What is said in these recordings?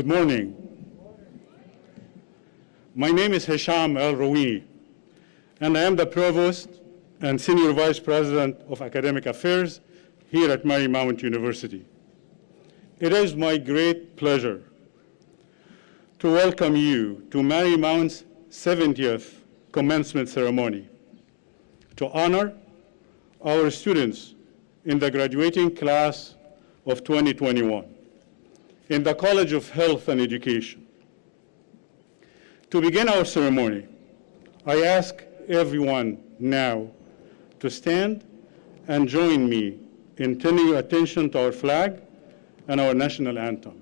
Good morning. My name is Hisham El-Rawini, and I am the Provost and Senior Vice President of Academic Affairs here at Marymount University. It is my great pleasure to welcome you to Marymount's 70th commencement ceremony to honor our students in the graduating class of 2021 in the College of Health and Education. To begin our ceremony, I ask everyone now to stand and join me in turning your attention to our flag and our national anthem.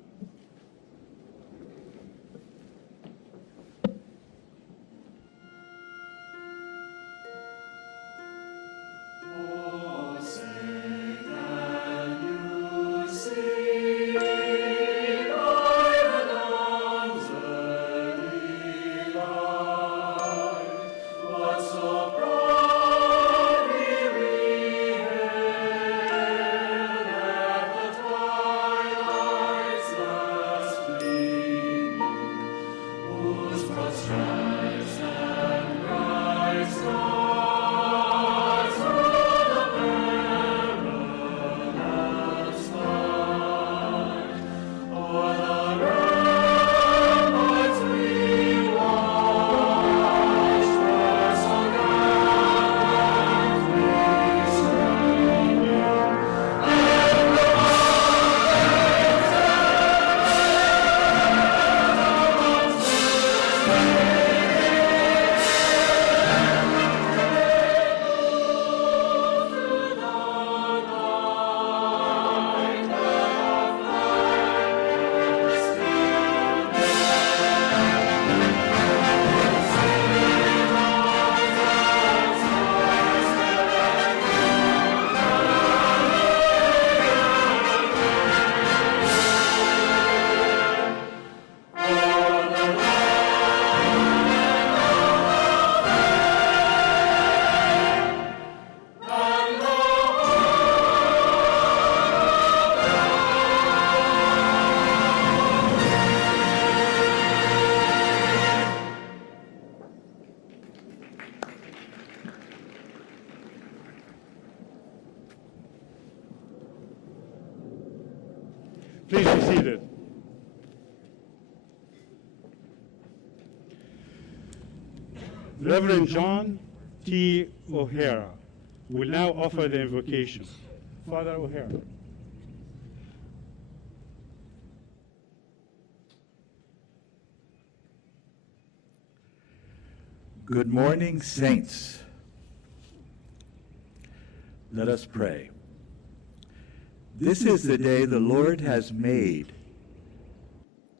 Please be seated. Reverend John T. O'Hara will now offer the invocation. Father O'Hara. Good morning, saints. Let us pray. This is the day the Lord has made.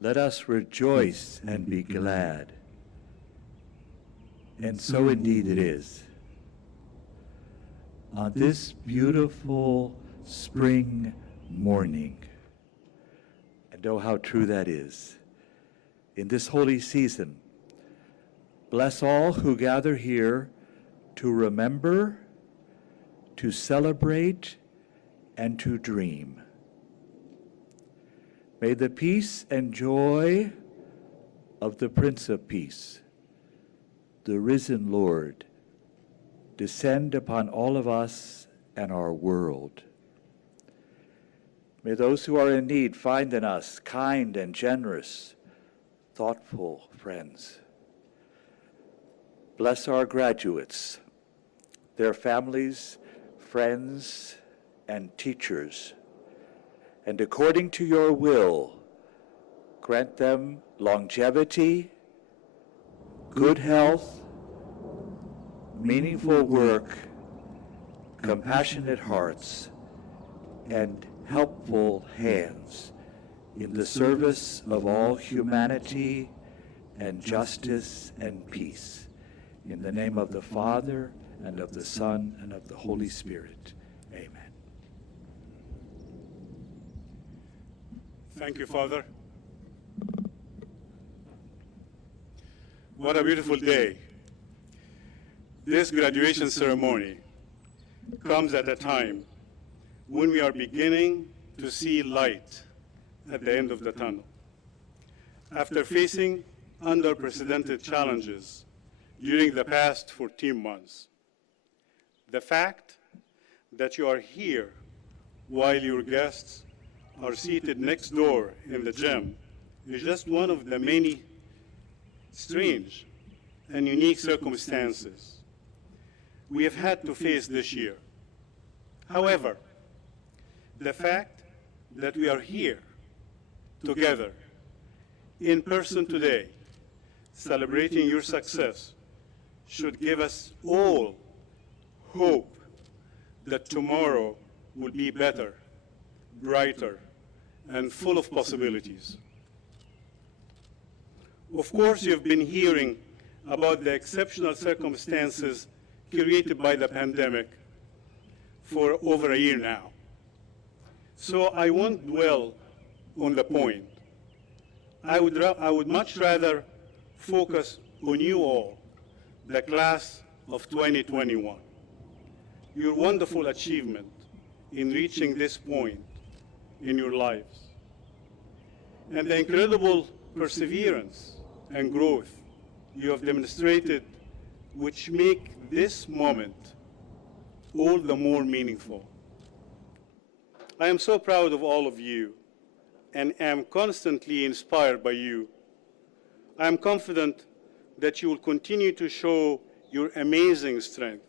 Let us rejoice and be glad. And so indeed it is. On this beautiful spring morning, and oh, how true that is, in this holy season, bless all who gather here to remember, to celebrate, and to dream. May the peace and joy of the Prince of Peace, the risen Lord, descend upon all of us and our world. May those who are in need find in us kind and generous, thoughtful friends. Bless our graduates, their families, friends, and teachers, and according to your will, grant them longevity, good health, meaningful work, compassionate hearts, and helpful hands in the service of all humanity and justice and peace. In the name of the Father, and of the Son, and of the Holy Spirit. Amen. Thank you, Father. What a beautiful day. This graduation ceremony comes at a time when we are beginning to see light at the end of the tunnel. after facing unprecedented challenges during the past 14 months. The fact that you are here while your guests are seated next door in the gym is just one of the many strange and unique circumstances we have had to face this year. However, the fact that we are here together in person today, celebrating your success, should give us all hope that tomorrow will be better, brighter, and full of possibilities. Of course, you've been hearing about the exceptional circumstances created by the pandemic for over a year now. So I won't dwell on the point. I would much rather focus on you all, the class of 2021. Your wonderful achievement in reaching this point in your lives, and the incredible perseverance and growth you have demonstrated, which make this moment all the more meaningful. I am so proud of all of you and am constantly inspired by you. I am confident that you will continue to show your amazing strength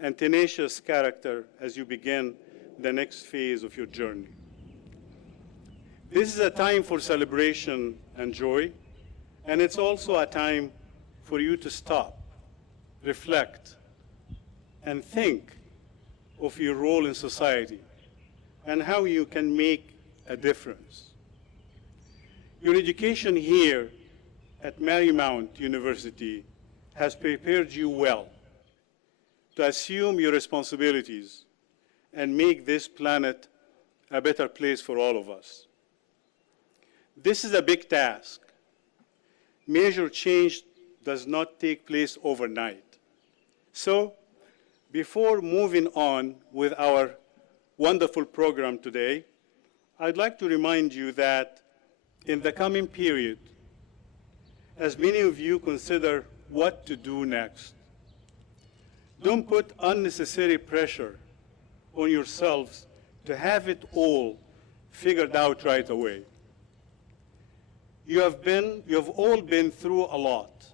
and tenacious character as you begin the next phase of your journey. This is a time for celebration and joy, and it's also a time for you to stop, reflect, and think of your role in society and how you can make a difference. Your education here at Marymount University has prepared you well to assume your responsibilities and make this planet a better place for all of us. This is a big task. Major change does not take place overnight. So, before moving on with our wonderful program today, I'd like to remind you that in the coming period, as many of you consider what to do next, don't put unnecessary pressure on yourselves to have it all figured out right away. You have all been through a lot,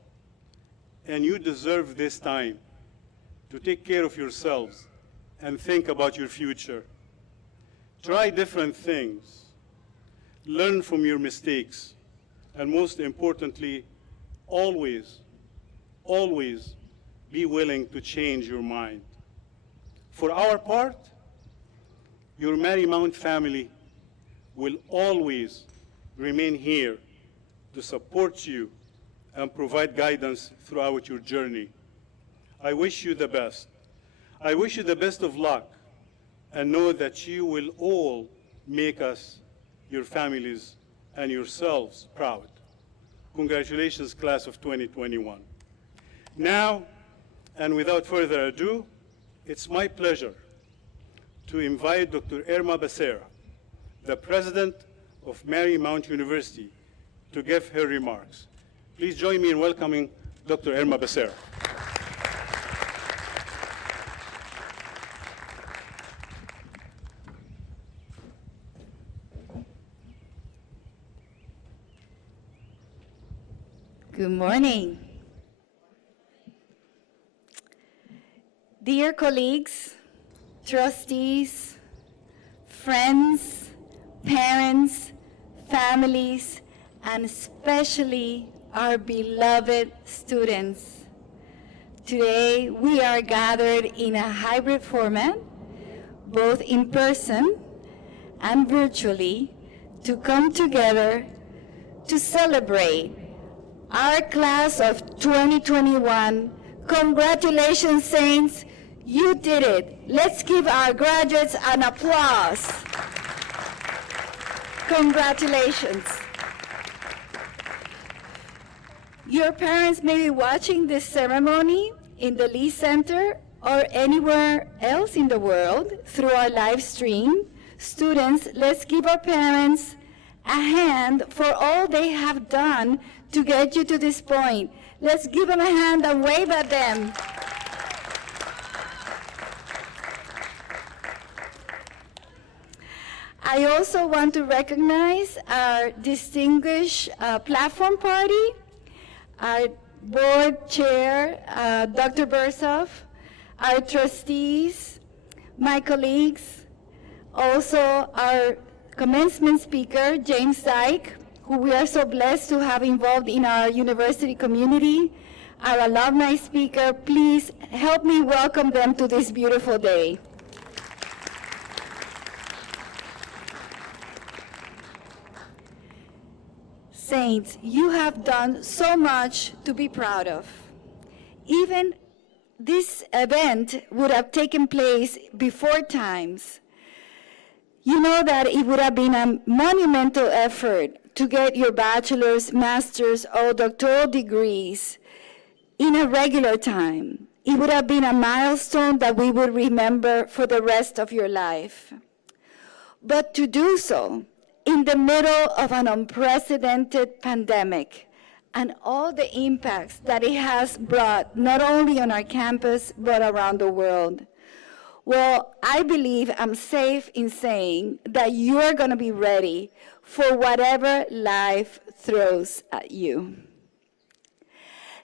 and you deserve this time to take care of yourselves and think about your future. Try different things, learn from your mistakes, and most importantly, always, always be willing to change your mind. For our part, your Marymount family will always remain here to support you and provide guidance throughout your journey. I wish you the best. I wish you the best of luck, and know that you will all make us, your families, and yourselves proud. Congratulations, class of 2021. Now, and without further ado, it's my pleasure to invite Dr. Irma Becerra, the president of Marymount University, to give her remarks. Please join me in welcoming Dr. Irma Becerra. Good morning. Dear colleagues, trustees, friends, parents, families, and especially our beloved students. Today, we are gathered in a hybrid format, both in person and virtually, to come together to celebrate our class of 2021. Congratulations, Saints. You did it. Let's give our graduates an applause. Congratulations. Your parents may be watching this ceremony in the Lee Center or anywhere else in the world through our live stream. Students, let's give our parents a hand for all they have done to get you to this point. Let's give them a hand and wave at them. I also want to recognize our distinguished platform party, our board chair, Dr. Bursoff, our trustees, my colleagues, also our commencement speaker, James Dyke, who we are so blessed to have involved in our university community, our alumni speaker. Please help me welcome them to this beautiful day. Saints, you have done so much to be proud of. Even this event would have taken place before times. You know that it would have been a monumental effort to get your bachelor's, master's, or doctoral degrees in a regular time. It would have been a milestone that we would remember for the rest of your life. But to do so in the middle of an unprecedented pandemic and all the impacts that it has brought, not only on our campus, but around the world. Well, I believe I'm safe in saying that you're going to be ready for whatever life throws at you.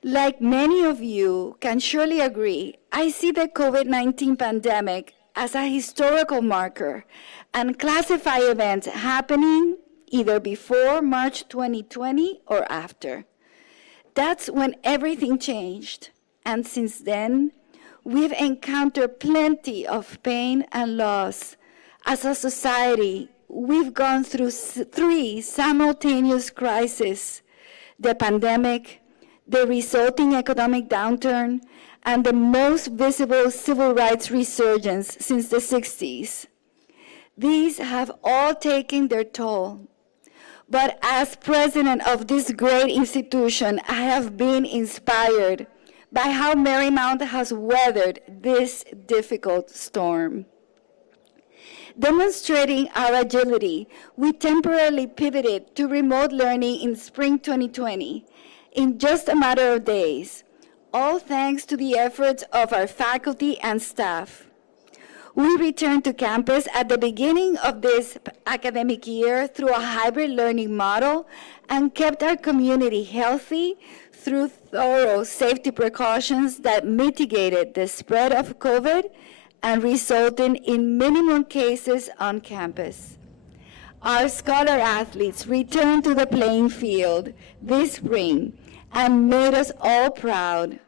Like many of you can surely agree, I see the COVID-19 pandemic as a historical marker and classify events happening either before March 2020 or after. That's when everything changed. And since then, we've encountered plenty of pain and loss. As a society, we've gone through three simultaneous crises: the pandemic, the resulting economic downturn, and the most visible civil rights resurgence since the 60s. These have all taken their toll. But as president of this great institution, I have been inspired by how Marymount has weathered this difficult storm. Demonstrating our agility, we temporarily pivoted to remote learning in spring 2020 in just a matter of days, all thanks to the efforts of our faculty and staff. We returned to campus at the beginning of this academic year through a hybrid learning model and kept our community healthy through thorough safety precautions that mitigated the spread of COVID and resulted in minimum cases on campus. Our scholar athletes returned to the playing field this spring and made us all proud.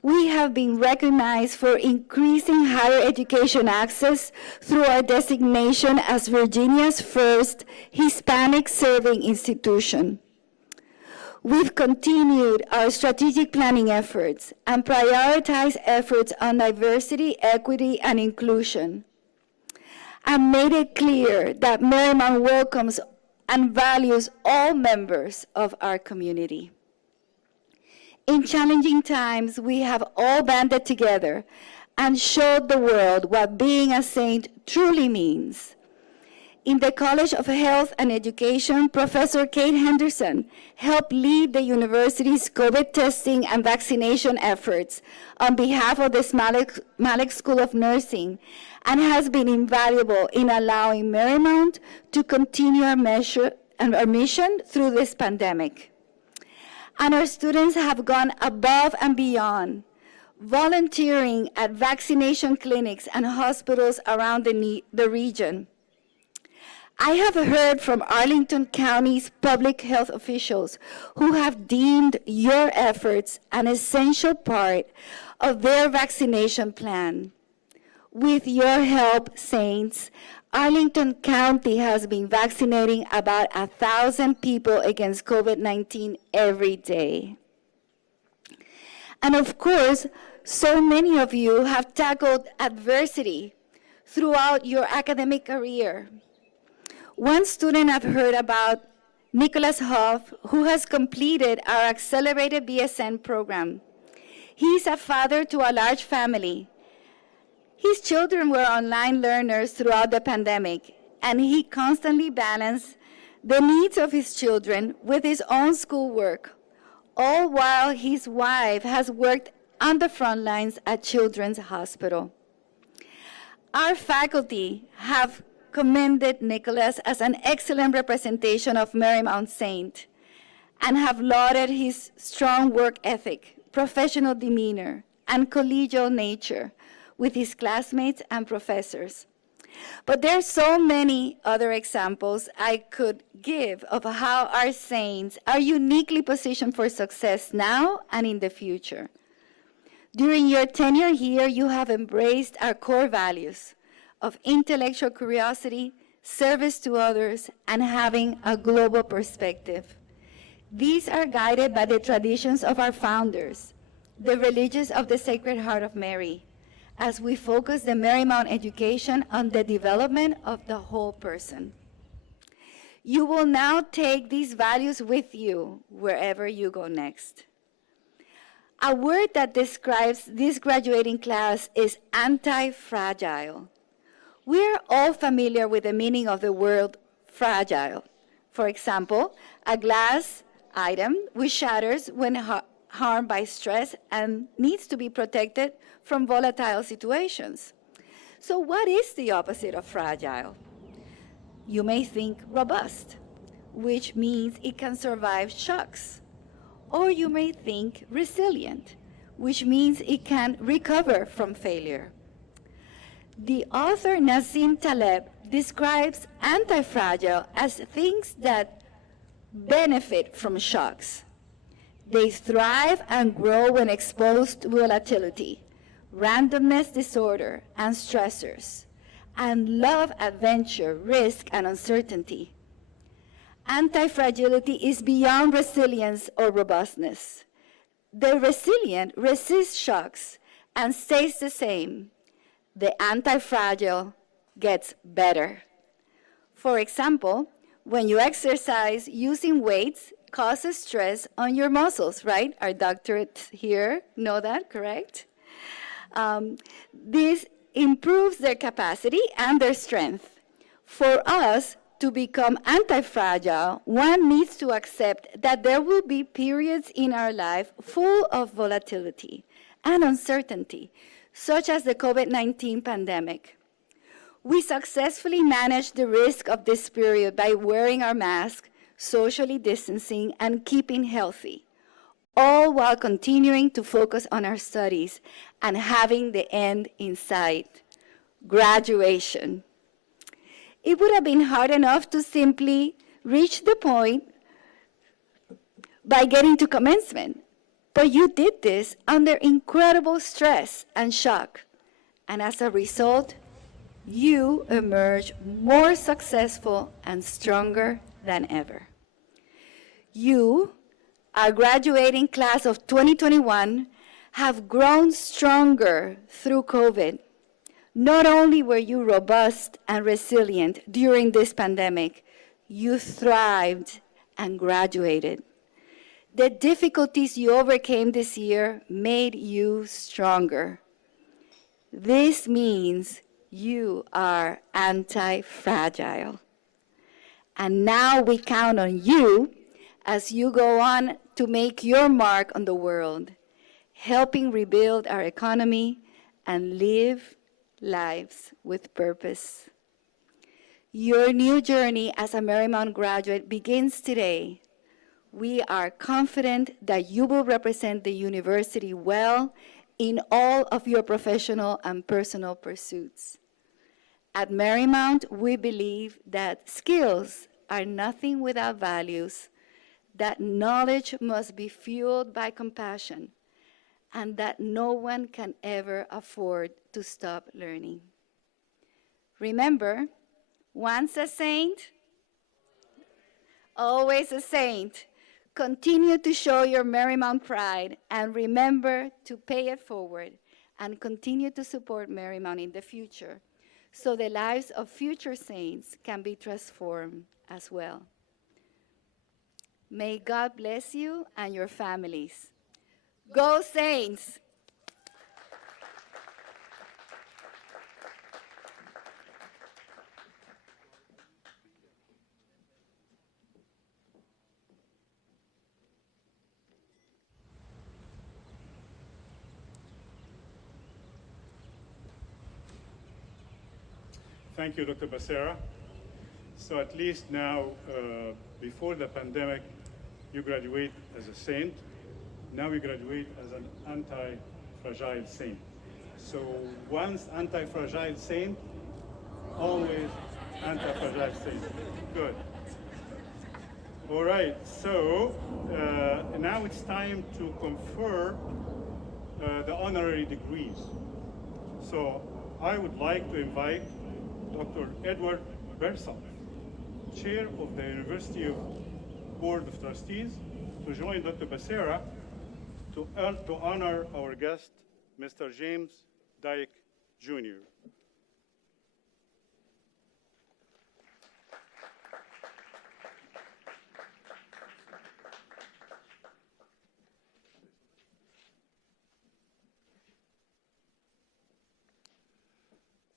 We have been recognized for increasing higher education access through our designation as Virginia's first Hispanic serving institution. We've continued our strategic planning efforts and prioritized efforts on diversity, equity, and inclusion, and made it clear that Marymount welcomes and values all members of our community. In challenging times, we have all banded together and showed the world what being a saint truly means. In the College of Health and Education, Professor Kate Henderson helped lead the university's COVID testing and vaccination efforts on behalf of the Smalek School of Nursing and has been invaluable in allowing Marymount to continue our mission through this pandemic. And our students have gone above and beyond, volunteering at vaccination clinics and hospitals around the region. I have heard from Arlington County's public health officials who have deemed your efforts an essential part of their vaccination plan. With your help, Saints, Arlington County has been vaccinating about 1,000 people against COVID-19 every day. And of course, so many of you have tackled adversity throughout your academic career. One student I've heard about, Nicholas Hoff, who has completed our accelerated BSN program. He's a father to a large family. His children were online learners throughout the pandemic, and he constantly balanced the needs of his children with his own schoolwork, all while his wife has worked on the front lines at Children's Hospital. Our faculty have commended Nicholas as an excellent representation of Marymount Saint and have lauded his strong work ethic, professional demeanor, and collegial nature with his classmates and professors. But there are so many other examples I could give of how our saints are uniquely positioned for success now and in the future. During your tenure here, you have embraced our core values of intellectual curiosity, service to others, and having a global perspective. These are guided by the traditions of our founders, the religious of the Sacred Heart of Mary, as we focus the Marymount education on the development of the whole person. You will now take these values with you wherever you go next. A word that describes this graduating class is anti-fragile. We are all familiar with the meaning of the word fragile. For example, a glass item which shatters when harmed by stress and needs to be protected from volatile situations. So what is the opposite of fragile? You may think robust, which means it can survive shocks. Or you may think resilient, which means it can recover from failure. The author Nassim Taleb describes anti-fragile as things that benefit from shocks. They thrive and grow when exposed to volatility, randomness disorder, and stressors, and love adventure, risk, and uncertainty. Anti-fragility is beyond resilience or robustness. The resilient resists shocks and stays the same. The anti-fragile gets better. For example, when you exercise, using weights causes stress on your muscles, right? Our doctorates here know that, correct? This improves their capacity and their strength. For us to become anti-fragile, one needs to accept that there will be periods in our life full of volatility and uncertainty, such as the COVID-19 pandemic. We successfully managed the risk of this period by wearing our mask, socially distancing, and keeping healthy, all while continuing to focus on our studies and having the end in sight, graduation. It would have been hard enough to simply reach the point by getting to commencement, but you did this under incredible stress and shock, and as a result, you emerge more successful and stronger than ever. You, our graduating class of 2021, have grown stronger through COVID. Not only were you robust and resilient during this pandemic, you thrived and graduated. The difficulties you overcame this year made you stronger. This means you are anti-fragile. And now we count on you as you go on to make your mark on the world, helping rebuild our economy and live lives with purpose. Your new journey as a Marymount graduate begins today. We are confident that you will represent the university well in all of your professional and personal pursuits. At Marymount, we believe that skills are nothing without values, that knowledge must be fueled by compassion, and that no one can ever afford to stop learning. Remember, once a saint, always a saint. Continue to show your Marymount pride and remember to pay it forward and continue to support Marymount in the future so the lives of future saints can be transformed as well. May God bless you and your families. Go Saints! Thank you, Dr. Becerra. So at least now, before the pandemic, you graduate as a saint. Now you graduate as an anti-fragile saint. So once anti-fragile saint, always anti-fragile saint. Good. All right, so now it's time to confer the honorary degrees. So I would like to invite Dr. Edward Bersall, Chair of the University Board of Trustees, to join Dr. Becerra to honor our guest, Mr. James Dyke, Jr.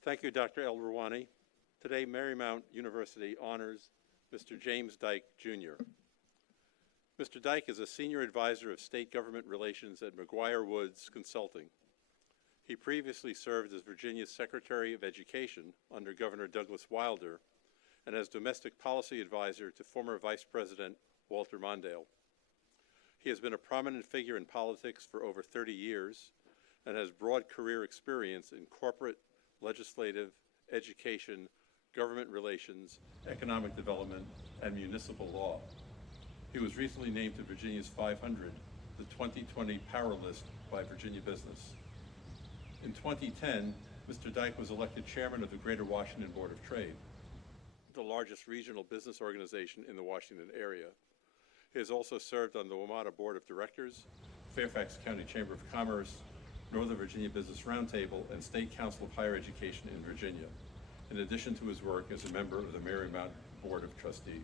Thank you, Dr. El-Rouani. Today, Marymount University honors Mr. James Dyke, Jr. Mr. Dyke is a senior advisor of state government relations at McGuire Woods Consulting. He previously served as Virginia's Secretary of Education under Governor Douglas Wilder and as domestic policy advisor to former Vice President Walter Mondale. He has been a prominent figure in politics for over 30 years and has broad career experience in corporate, legislative, education, government relations, economic development, and municipal law. He was recently named to Virginia's 500, the 2020 Power List by Virginia Business. In 2010, Mr. Dyke was elected chairman of the Greater Washington Board of Trade, the largest regional business organization in the Washington area. He has also served on the WMATA Board of Directors, Fairfax County Chamber of Commerce, Northern Virginia Business Roundtable, and State Council of Higher Education in Virginia, in addition to his work as a member of the Marymount Board of Trustees.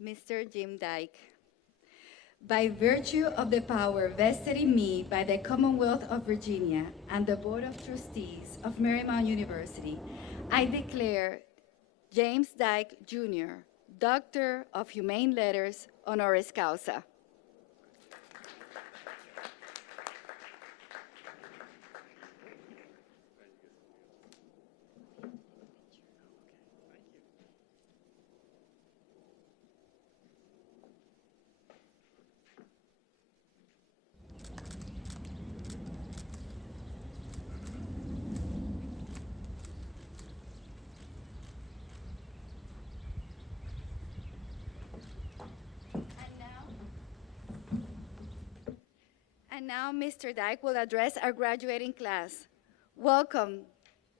Mr. Jim Dyke, by virtue of the power vested in me by the Commonwealth of Virginia and the Board of Trustees of Marymount University, I declare James Dyke, Jr., Doctor of Humane Letters, honoris causa. And now Mr. Dyke will address our graduating class. Welcome,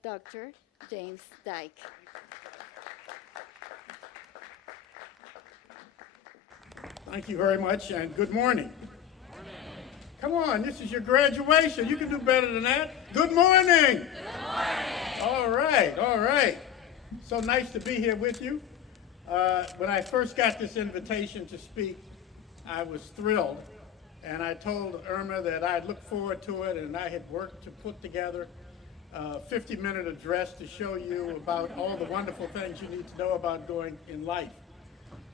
Dr. James Dyke. Thank you very much, and good morning. Come on, this is your graduation. You can do better than that. Good morning. Good morning. All right, all right. So nice to be here with you. When I first got this invitation to speak, I was thrilled. And I told Irma that I'd look forward to it, and I had worked to put together a 50-minute address to show you about all the wonderful things you need to know about doing in life.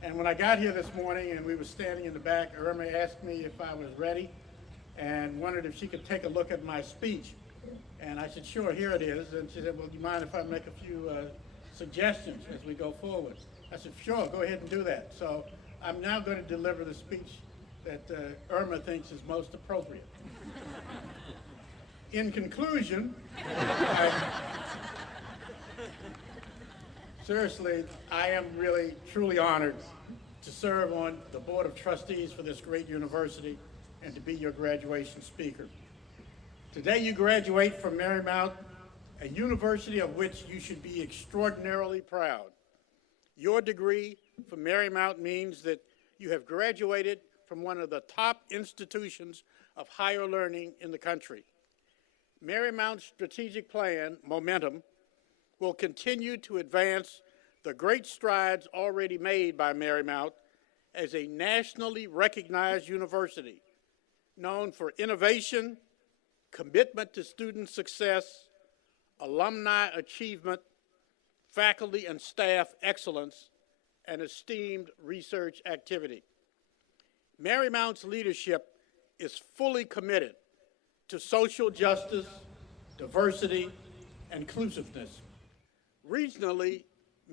And when I got here this morning and we were standing in the back, Irma asked me if I was ready and wondered if she could take a look at my speech. And I said, sure, here it is. And she said, well, do you mind if I make a few suggestions as we go forward? I said, sure, go ahead and do that. So I'm now going to deliver the speech that Irma thinks is most appropriate. In conclusion, seriously, I am really, truly honored to serve on the Board of Trustees for this great university and to be your graduation speaker. Today you graduate from Marymount, a university of which you should be extraordinarily proud. Your degree from Marymount means that you have graduated from one of the top institutions of higher learning in the country. Marymount's strategic plan, Momentum, will continue to advance the great strides already made by Marymount as a nationally recognized university known for innovation, commitment to student success, alumni achievement, faculty and staff excellence, and esteemed research activity. Marymount's leadership is fully committed to social justice, diversity, and inclusiveness. Regionally,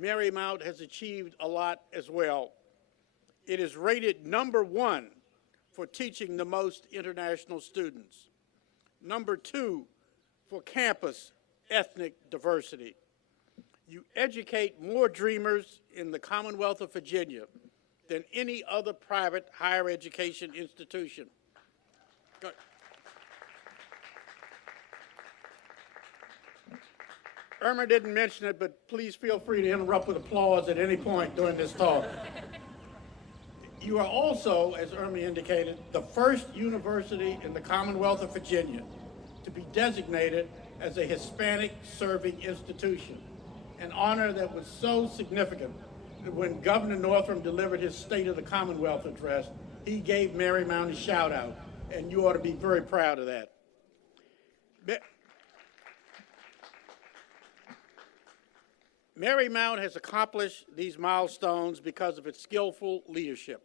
Marymount has achieved a lot as well. It is rated #1 for teaching the most international students, #2 for campus ethnic diversity. You educate more dreamers in the Commonwealth of Virginia than any other private higher education institution. Good. Irma didn't mention it, but please feel free to interrupt with applause at any point during this talk. You are also, as Irma indicated, the first university in the Commonwealth of Virginia to be designated as a Hispanic serving institution, an honor that was so significant that when Governor Northam delivered his State of the Commonwealth address, he gave Marymount a shout out, and you ought to be very proud of that. Marymount has accomplished these milestones because of its skillful leadership.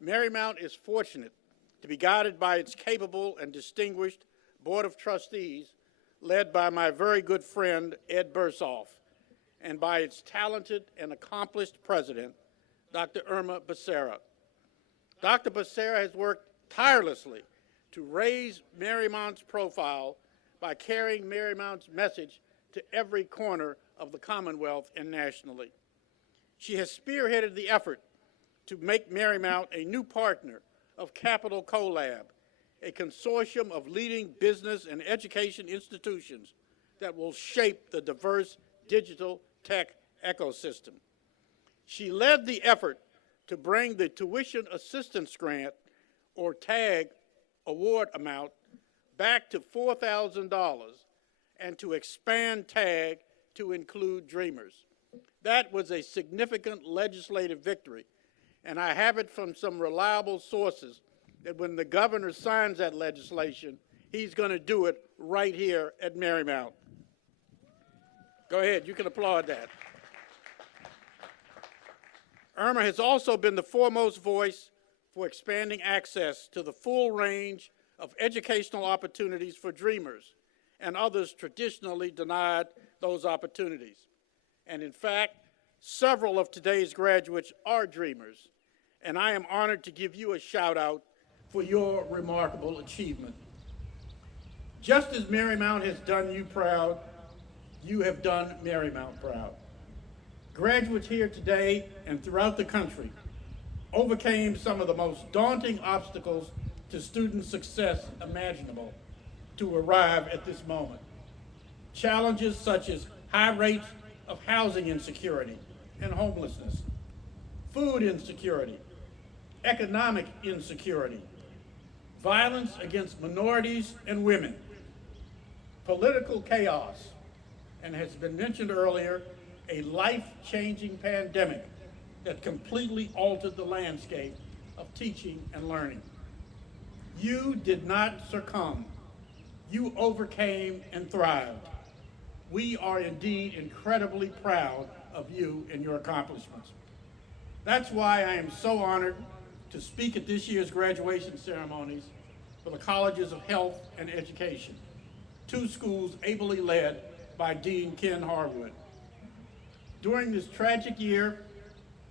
Marymount is fortunate to be guided by its capable and distinguished Board of Trustees, led by my very good friend, Ed Bursoff, and by its talented and accomplished president, Dr. Irma Becerra. Dr. Becerra has worked tirelessly to raise Marymount's profile by carrying Marymount's message to every corner of the Commonwealth and nationally. She has spearheaded the effort to make Marymount a new partner of Capital CoLab, a consortium of leading business and education institutions that will shape the diverse digital tech ecosystem. She led the effort to bring the Tuition Assistance Grant, or TAG, award amount back to $4,000 and to expand TAG to include Dreamers. That was a significant legislative victory, and I have it from some reliable sources that when the governor signs that legislation, he's going to do it right here at Marymount. Go ahead, you can applaud that. Irma has also been the foremost voice for expanding access to the full range of educational opportunities for Dreamers and others traditionally denied those opportunities. And in fact, several of today's graduates are Dreamers, and I am honored to give you a shout out for your remarkable achievement. Just as Marymount has done you proud, you have done Marymount proud. Graduates here today and throughout the country overcame some of the most daunting obstacles to student success imaginable to arrive at this moment. Challenges such as high rates of housing insecurity and homelessness, food insecurity, economic insecurity, violence against minorities and women, political chaos, and has been mentioned earlier, a life-changing pandemic that completely altered the landscape of teaching and learning. You did not succumb. You overcame and thrived. We are indeed incredibly proud of you and your accomplishments. That's why I am so honored to speak at this year's graduation ceremonies for the Colleges of Health and Education, two schools ably led by Dean Ken Harwood. During this tragic year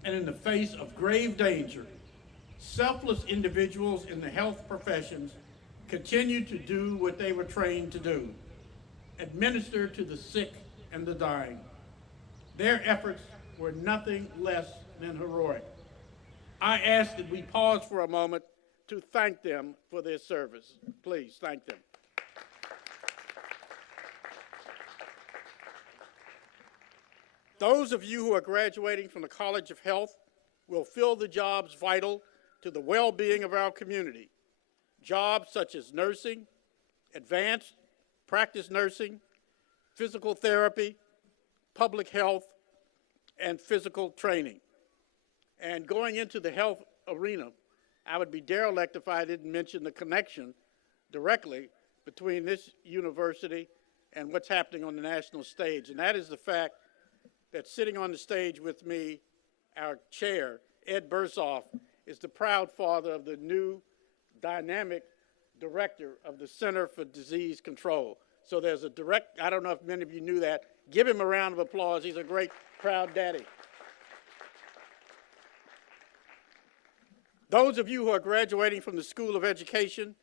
and in the face of grave danger, selfless individuals in the health professions continued to do what they were trained to do, administer to the sick and the dying. Their efforts were nothing less than heroic. I ask that we pause for a moment to thank them for their service. Please thank them. Those of you who are graduating from the College of Health will fill the jobs vital to the well-being of our community. Jobs such as nursing, advanced practice nursing, physical therapy, public health and physical training. And going into the health arena, I would be derelict if I didn't mention the connection directly between this university and what's happening on the national stage. And that is the fact that sitting on the stage with me, our chair, Ed Bursoff, is the proud father of the new dynamic director of the Center for Disease Control. So there's a direct, I don't know if many of you knew that. Give him a round of applause. He's a great, proud daddy. Those of you who are graduating from the School of Education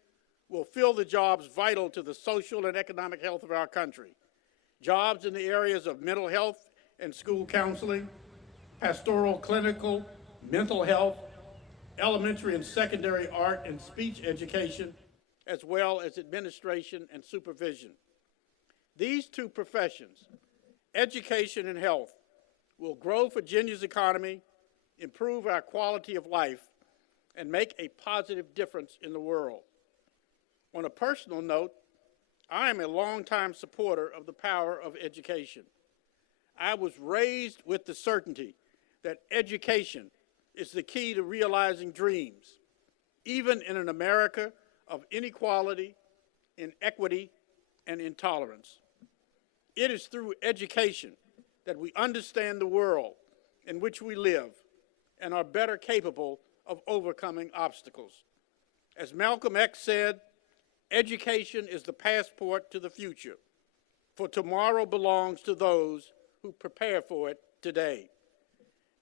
will fill the jobs vital to the social and economic health of our country. Jobs in the areas of mental health and school counseling, pastoral, clinical, mental health, elementary and secondary art and speech education, as well as administration and supervision. These two professions, education and health, will grow Virginia's economy, improve our quality of life, and make a positive difference in the world. On a personal note, I am a longtime supporter of the power of education. I was raised with the certainty that education is the key to realizing dreams, even in an America of inequality, inequity, and intolerance. It is through education that we understand the world in which we live and are better capable of overcoming obstacles. As Malcolm X said, education is the passport to the future, for tomorrow belongs to those who prepare for it today.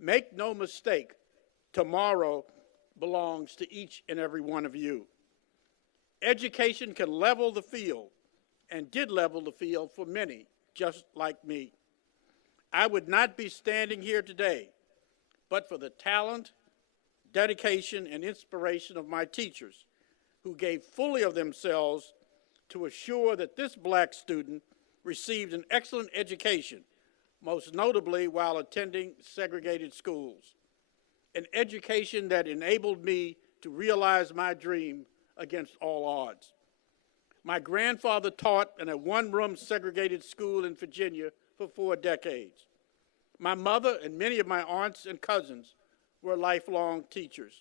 Make no mistake, tomorrow belongs to each and every one of you. Education can level the field, and did level the field for many, just like me. I would not be standing here today but for the talent, dedication, and inspiration of my teachers, who gave fully of themselves to assure that this black student received an excellent education, most notably while attending segregated schools, an education that enabled me to realize my dream against all odds. My grandfather taught in a one-room segregated school in Virginia for 4 decades. My mother and many of my aunts and cousins were lifelong teachers.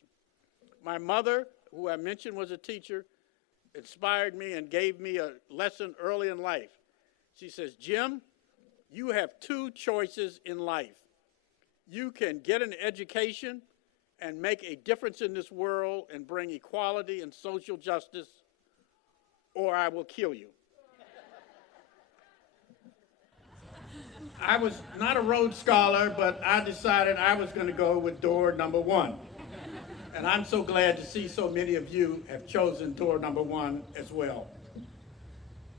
My mother, who I mentioned was a teacher, inspired me and gave me a lesson early in life. She says, "Jim, you have 2 choices in life. You can get an education and make a difference in this world and bring equality and social justice, or I will kill you." I was not a Rhodes Scholar, but I decided I was going to go with door number 1. And I'm so glad to see so many of you have chosen door number 1 as well.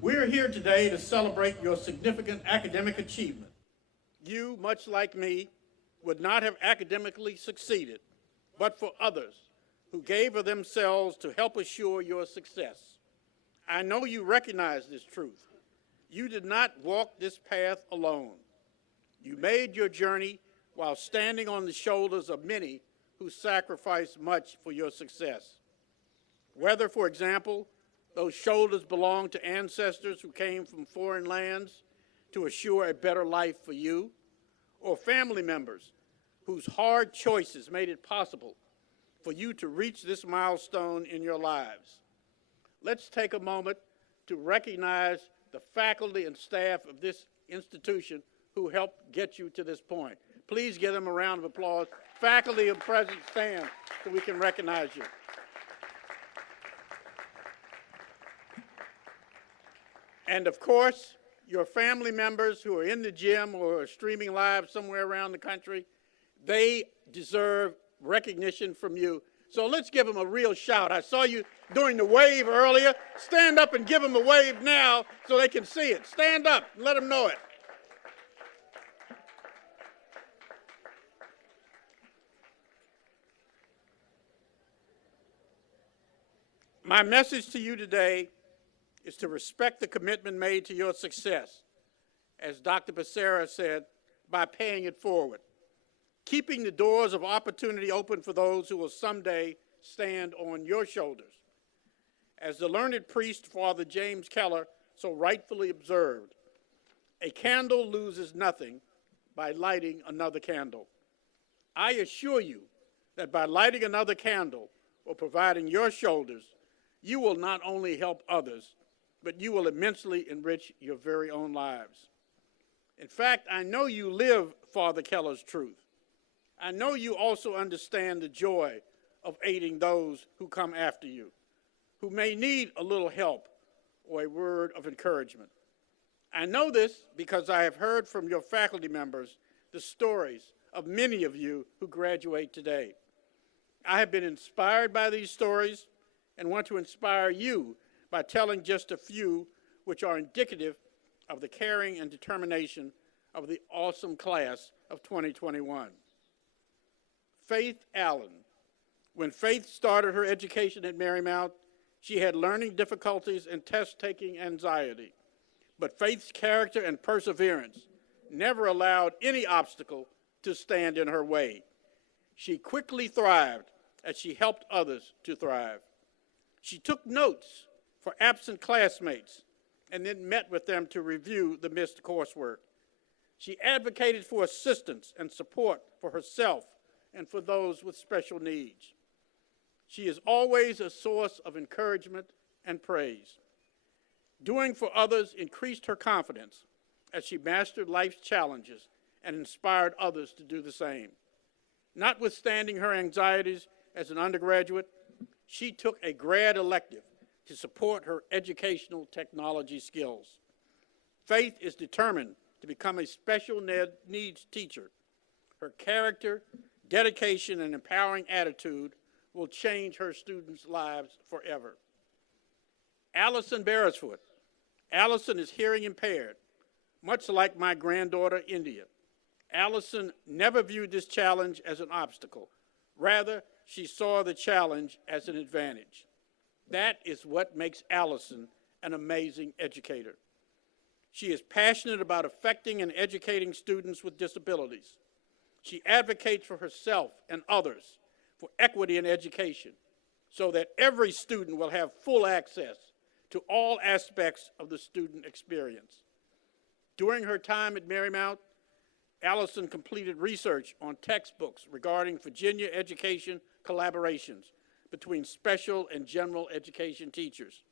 We're here today to celebrate your significant academic achievement. You, much like me, would not have academically succeeded but for others who gave of themselves to help assure your success. I know you recognize this truth. You did not walk this path alone. You made your journey while standing on the shoulders of many who sacrificed much for your success. Whether, for example, those shoulders belong to ancestors who came from foreign lands to assure a better life for you, or family members whose hard choices made it possible for you to reach this milestone in your lives. Let's take a moment to recognize the faculty and staff of this institution who helped get you to this point. Please give them a round of applause. Faculty and present, stand so we can recognize you. And of course, your family members who are in the gym or are streaming live somewhere around the country, they deserve recognition from you. So let's give them a real shout. I saw you doing the wave earlier. Stand up and give them a wave now so they can see it. Stand up and let them know it. My message to you today is to respect the commitment made to your success, as Dr. Becerra said, by paying it forward, keeping the doors of opportunity open for those who will someday stand on your shoulders. As the learned priest, Father James Keller, so rightfully observed, a candle loses nothing by lighting another candle. I assure you that by lighting another candle or providing your shoulders, you will not only help others, but you will immensely enrich your very own lives. In fact, I know you live Father Keller's truth. I know you also understand the joy of aiding those who come after you, who may need a little help or a word of encouragement. I know this because I have heard from your faculty members the stories of many of you who graduate today. I have been inspired by these stories and want to inspire you by telling just a few which are indicative of the caring and determination of the awesome class of 2021. Faith Allen. When Faith started her education at Marymount, she had learning difficulties and test-taking anxiety. But Faith's character and perseverance never allowed any obstacle to stand in her way. She quickly thrived as she helped others to thrive. She took notes for absent classmates and then met with them to review the missed coursework. She advocated for assistance and support for herself and for those with special needs. She is always a source of encouragement and praise. Doing for others increased her confidence as she mastered life's challenges and inspired others to do the same. Notwithstanding her anxieties as an undergraduate, she took a grad elective to support her educational technology skills. Faith is determined to become a special needs teacher. Her character, dedication, and empowering attitude will change her students' lives forever. Allison Beresford. Allison is hearing impaired, much like my granddaughter, India. Allison never viewed this challenge as an obstacle. Rather, she saw the challenge as an advantage. That is what makes Allison an amazing educator. She is passionate about affecting and educating students with disabilities. She advocates for herself and others for equity in education so that every student will have full access to all aspects of the student experience. During her time at Marymount, Allison completed research on textbooks regarding Virginia education collaborations between special and general education teachers.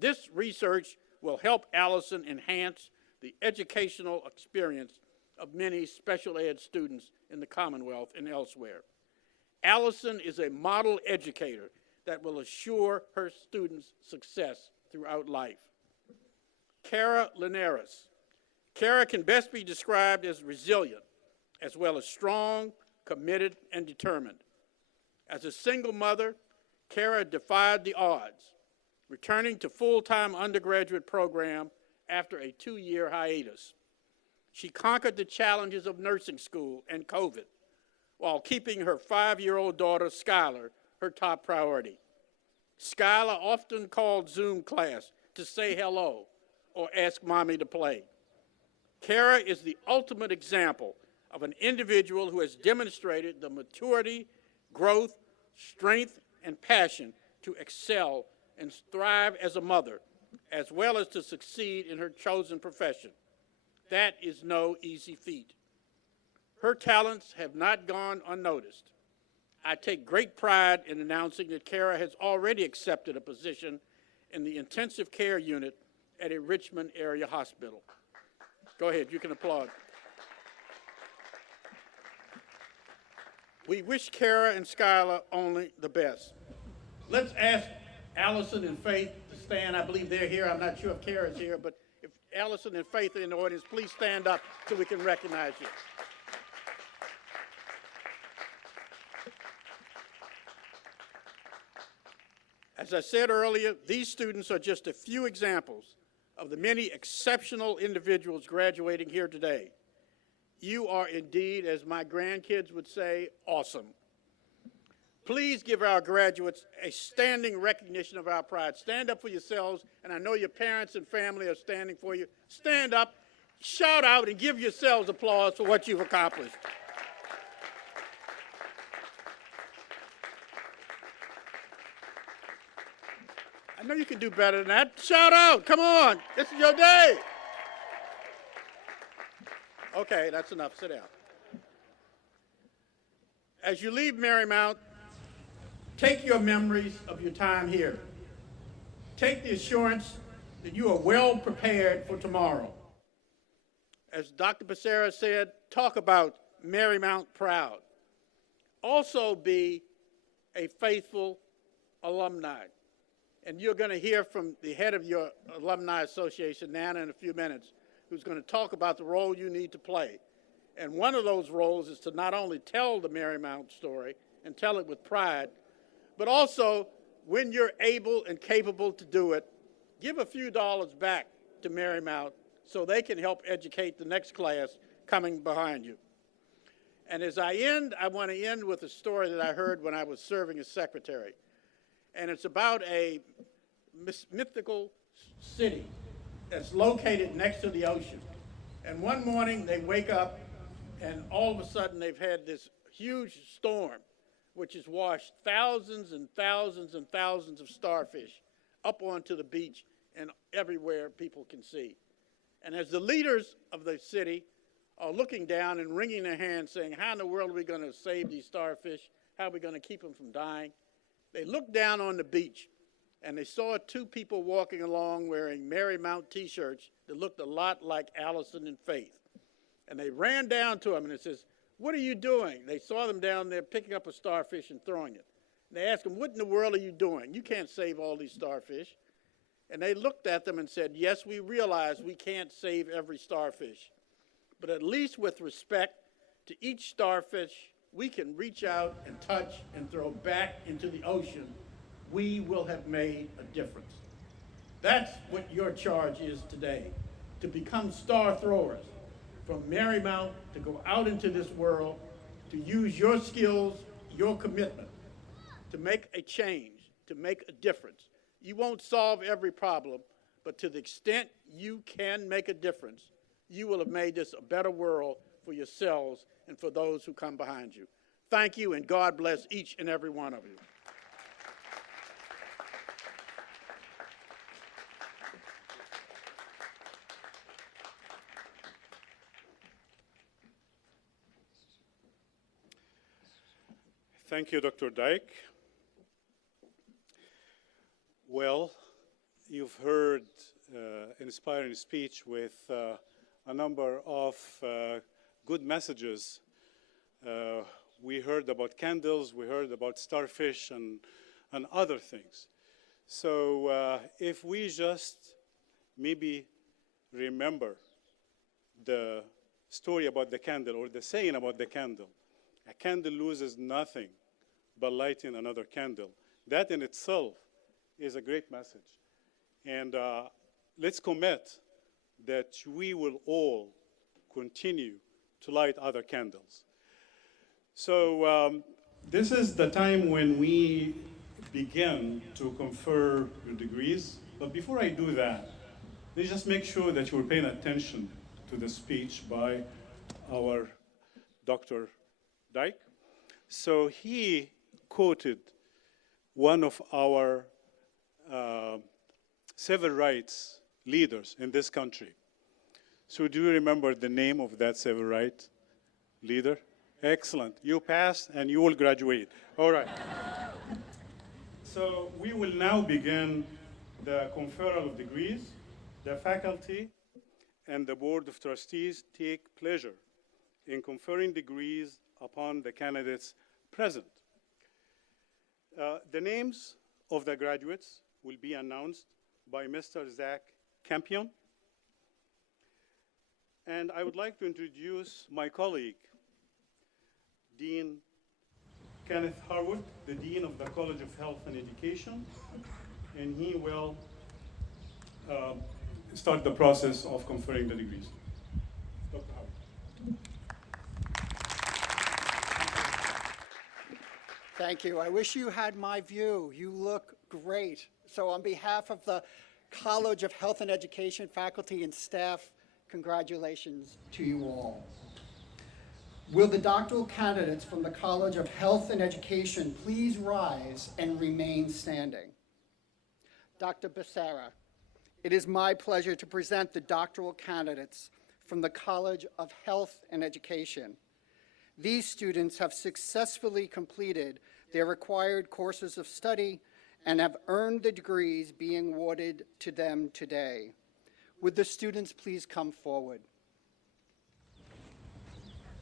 This research will help Allison enhance the educational experience of many special ed students in the Commonwealth and elsewhere. Allison is a model educator that will assure her students' success throughout life. Cara Linares. Cara can best be described as resilient, as well as strong, committed, and determined. As a single mother, Cara defied the odds, returning to full-time undergraduate program after a 2-year hiatus. She conquered the challenges of nursing school and COVID while keeping her 5-year-old daughter, Skylar, her top priority. Skylar often called Zoom class to say hello or ask mommy to play. Cara is the ultimate example of an individual who has demonstrated the maturity, growth, strength, and passion to excel and thrive as a mother, as well as to succeed in her chosen profession. That is no easy feat. Her talents have not gone unnoticed. I take great pride in announcing that Cara has already accepted a position in the intensive care unit at a Richmond area hospital. Go ahead, you can applaud. We wish Cara and Skylar only the best. Let's ask Allison and Faith to stand. I believe they're here. I'm not sure if Cara's here, but if Allison and Faith are in the audience, please stand up so we can recognize you. As I said earlier, these students are just a few examples of the many exceptional individuals graduating here today. You are indeed, as my grandkids would say, awesome. Please give our graduates a standing recognition of our pride. Stand up for yourselves, and I know your parents and family are standing for you. Stand up, shout out, and give yourselves applause for what you've accomplished. I know you can do better than that. Shout out, come on, this is your day. Okay, that's enough. Sit down. As you leave Marymount, take your memories of your time here. Take the assurance that you are well prepared for tomorrow. As Dr. Becerra said, talk about Marymount proud. Also be a faithful alumni. And you're going to hear from the head of your alumni association, Nana, in a few minutes, who's going to talk about the role you need to play. And one of those roles is to not only tell the Marymount story and tell it with pride, but also, when you're able and capable to do it, give a few dollars back to Marymount so they can help educate the next class coming behind you. And as I end, I want to end with a story that I heard when I was serving as secretary. And it's about a mythical city that's located next to the ocean. And one morning they wake up and all of a sudden they've had this huge storm which has washed thousands and thousands and thousands of starfish up onto the beach and everywhere people can see. And as the leaders of the city are looking down and wringing their hands saying, how in the world are we going to save these starfish? How are we going to keep them from dying? They looked down on the beach and they saw two people walking along wearing Marymount t-shirts that looked a lot like Allison and Faith. And they ran down to them and it says, what are you doing? They saw them down there picking up a starfish and throwing it. And they asked them, what in the world are you doing? You can't save all these starfish. And they looked at them and said, yes, we realize we can't save every starfish, but at least with respect to each starfish we can reach out and touch and throw back into the ocean, we will have made a difference. That's what your charge is today, to become star throwers from Marymount, to go out into this world, to use your skills, your commitment, to make a change, to make a difference. You won't solve every problem, but to the extent you can make a difference, you will have made this a better world for yourselves and for those who come behind you. Thank you, and God bless each and every one of you. Thank you, Dr. Dyke. Well, you've heard an inspiring speech with a number of good messages. We heard about candles, we heard about starfish and other things. So if we just maybe remember the story about the candle or the saying about the candle, a candle loses nothing but lighting another candle. That in itself is a great message. And let's commit that we will all continue to light other candles. So this is the time when we begin to confer your degrees. But before I do that, let's just make sure that you're paying attention to the speech by our Dr. Dyke. So he quoted one of our civil rights leaders in this country. So do you remember the name of that civil rights leader? Excellent. You passed and you will graduate. All right. So we will now begin the conferral of degrees. The faculty and the Board of Trustees take pleasure in conferring degrees upon the candidates present. The names of the graduates will be announced by Mr. Zach Campion. And I would like to introduce my colleague, Dean Kenneth Harwood, the Dean of the College of Health and Education, and he will start the process of conferring the degrees. Dr. Harwood. Thank you. I wish you had my view. You look great. So on behalf of the College of Health and Education faculty and staff, congratulations to you all. Will the doctoral candidates from the College of Health and Education please rise and remain standing? Dr. Becerra, it is my pleasure to present the doctoral candidates from the College of Health and Education. These students have successfully completed their required courses of study and have earned the degrees being awarded to them today. Would the students please come forward?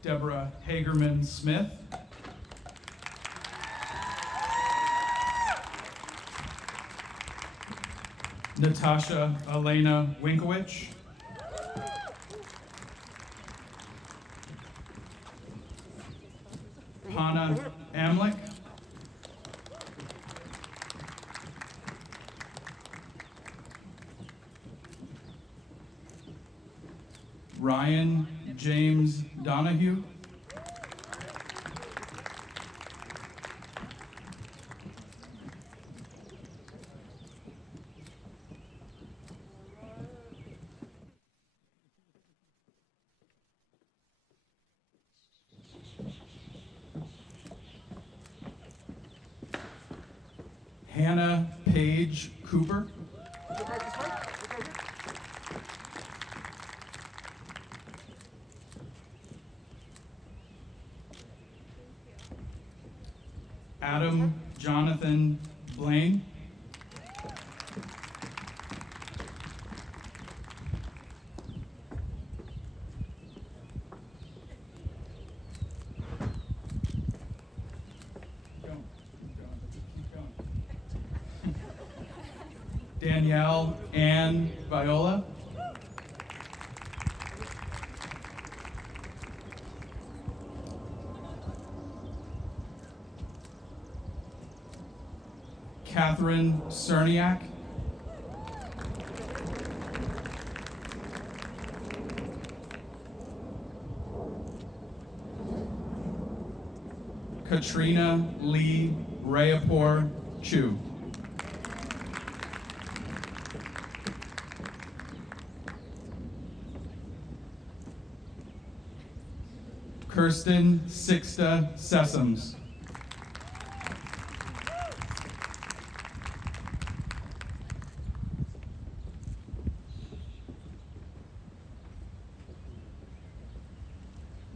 Deborah Hagerman Smith. Natasha Elena Winkowicz. Hannah Amlick. Ryan James Donahue. Hannah Paige Cooper. Adam Jonathan Blaine. Danielle Ann Viola. Catherine Cerniak. Katrina Lee Rayapur Chu. Kirsten Sixta Sessoms.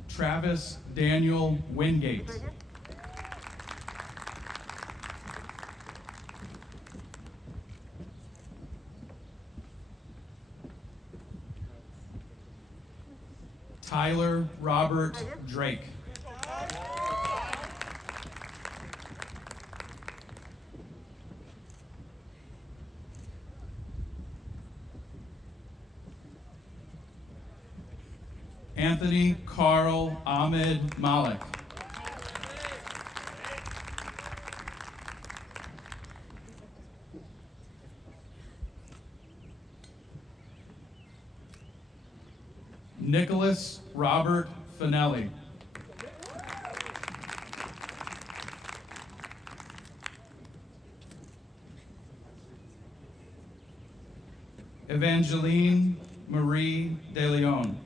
Travis Daniel Wingate. Tyler Robert Drake. Anthony Carl Ahmed Malik. Nicholas Robert Finelli. Evangeline Marie De Leon.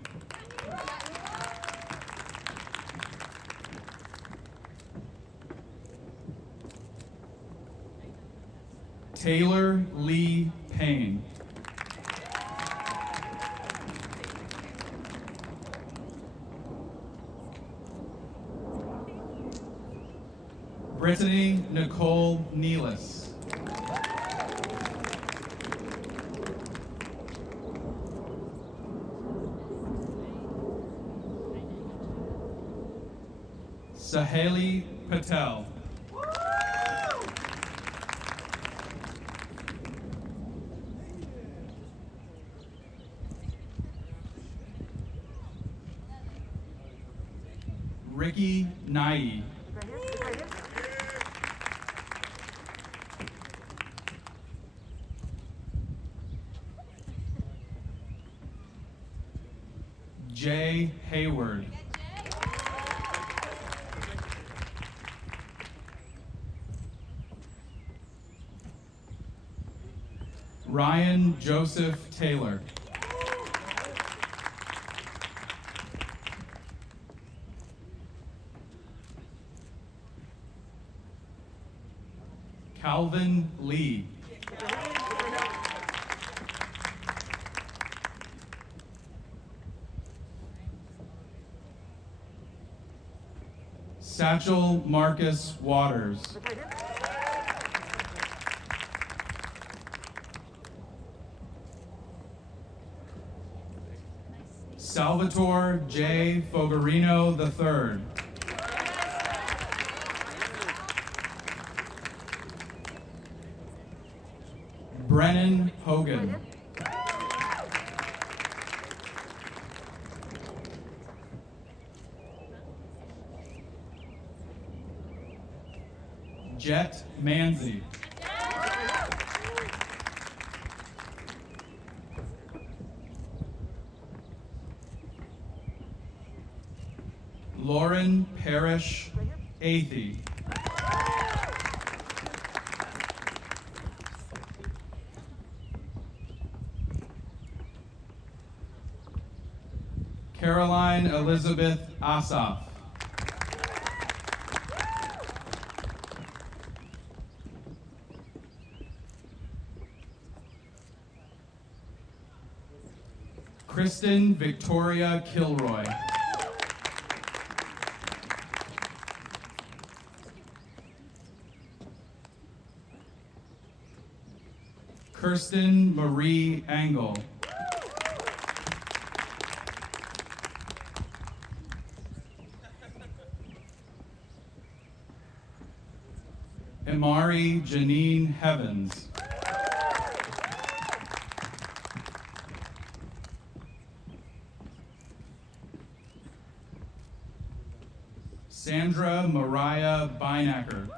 Taylor Lee Payne. Brittany Nicole Nealis. Saheli Patel. Ricky Nai. Jay Hayward. Ryan Joseph Taylor. Calvin Lee. Satchel Marcus Waters. Salvatore J. Fogarino III. Brennan Hogan. Jet Manzi. Lauren Parrish Athey. Caroline Elizabeth Asaf. Kristen Victoria Kilroy. Kirsten Marie Angle. Imari Janine Heavens. Sandra Mariah Beinacker.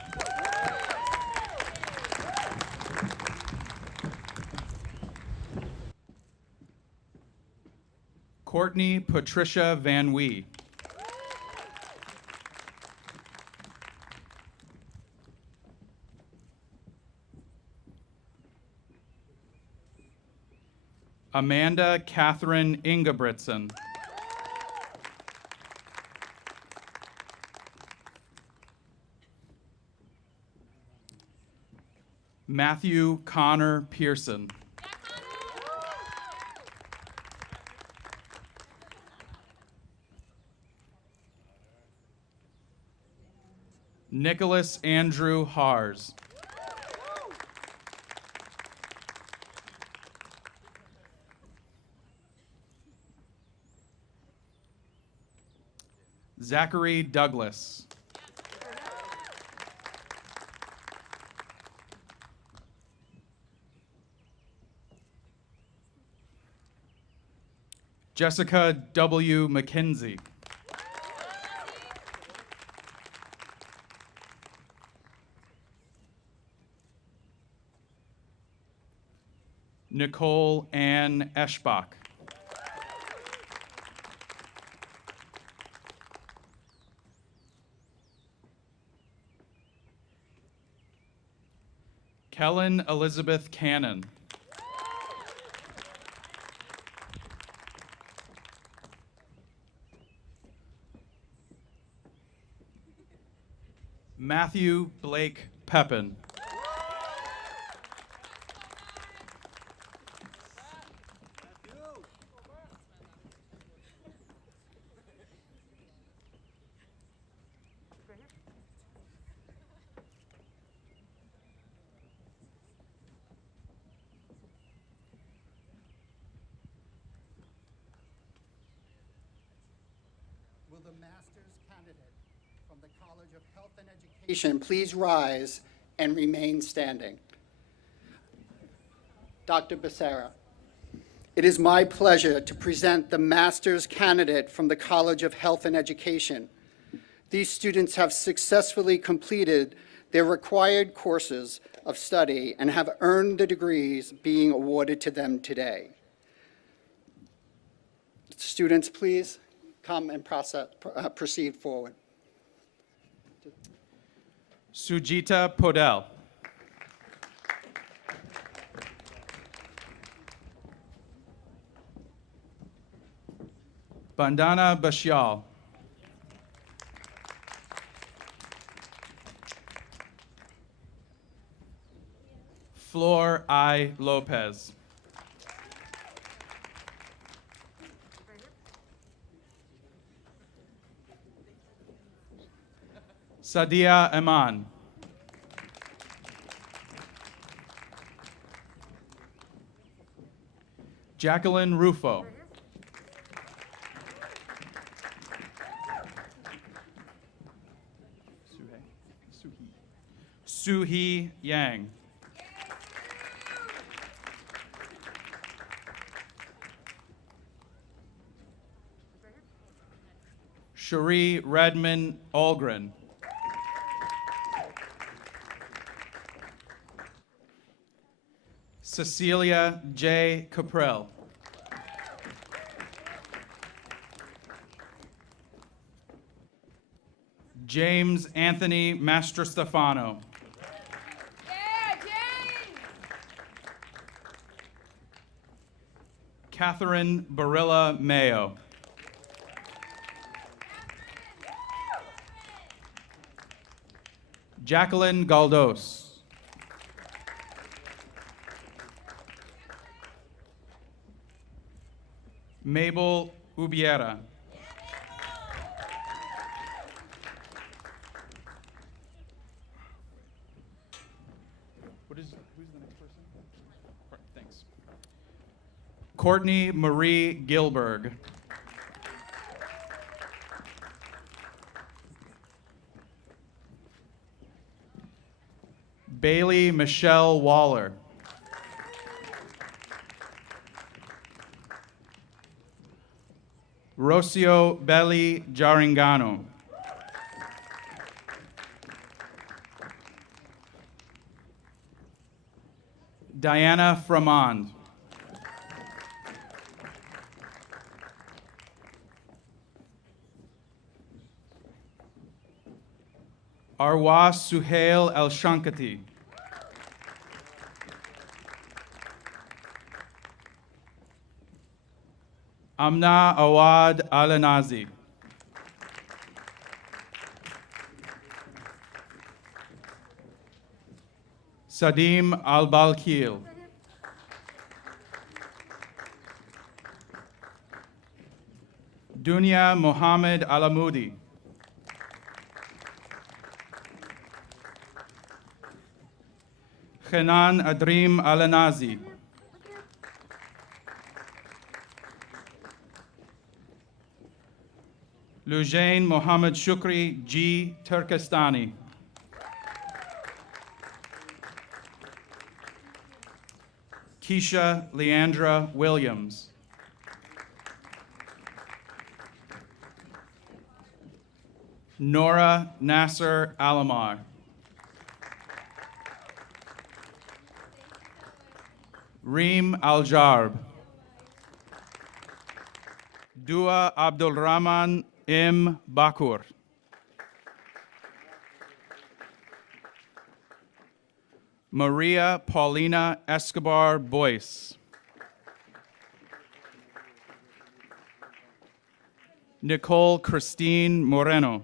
Courtney Patricia Van Wee. Amanda Catherine Ingebrigtsen. Matthew Connor Pearson. Nicholas Andrew Hars. Zachary Douglas. Jessica W. McKenzie. Nicole Ann Eschbach. Kellen Elizabeth Cannon. Matthew Blake Pepin. Will the master's candidate from the College of Health and Education please rise and remain standing? Dr. Becerra. It is my pleasure to present the master's candidate from the College of Health and Education. These students have successfully completed their required courses of study and have earned the degrees being awarded to them today. Students, please come and proceed forward. Sujita Podell. Bandana Bashyal. Flor I. Lopez. Sadia Eman. Jacqueline Rufo. Suhee Yang. Cherie Redmond Algren. Cecilia J. Caprell. James Anthony Mastrostefano. Catherine Barilla Mayo. Jacqueline Galdos. Mabel Ubiera. Who's the next person? Right, thanks. Courtney Marie Gilberg. Bailey Michelle Waller. Rocio Belli Jaringano. Diana Framond. Arwa Suhail El Shankati. Amna Awad Al-Nazi. Sadim Al-Balkil. Dunya Mohammed Alamudi. Khanan Adrim Al-Nazi. Lujain Mohammed Shukri G. Turkestani. Keisha Leandra Williams. Nora Nasser Alamar. Reem Al-Jarb. Dua Abdul Rahman M. Bakur. Maria Paulina Escobar Boyce. Nicole Christine Moreno.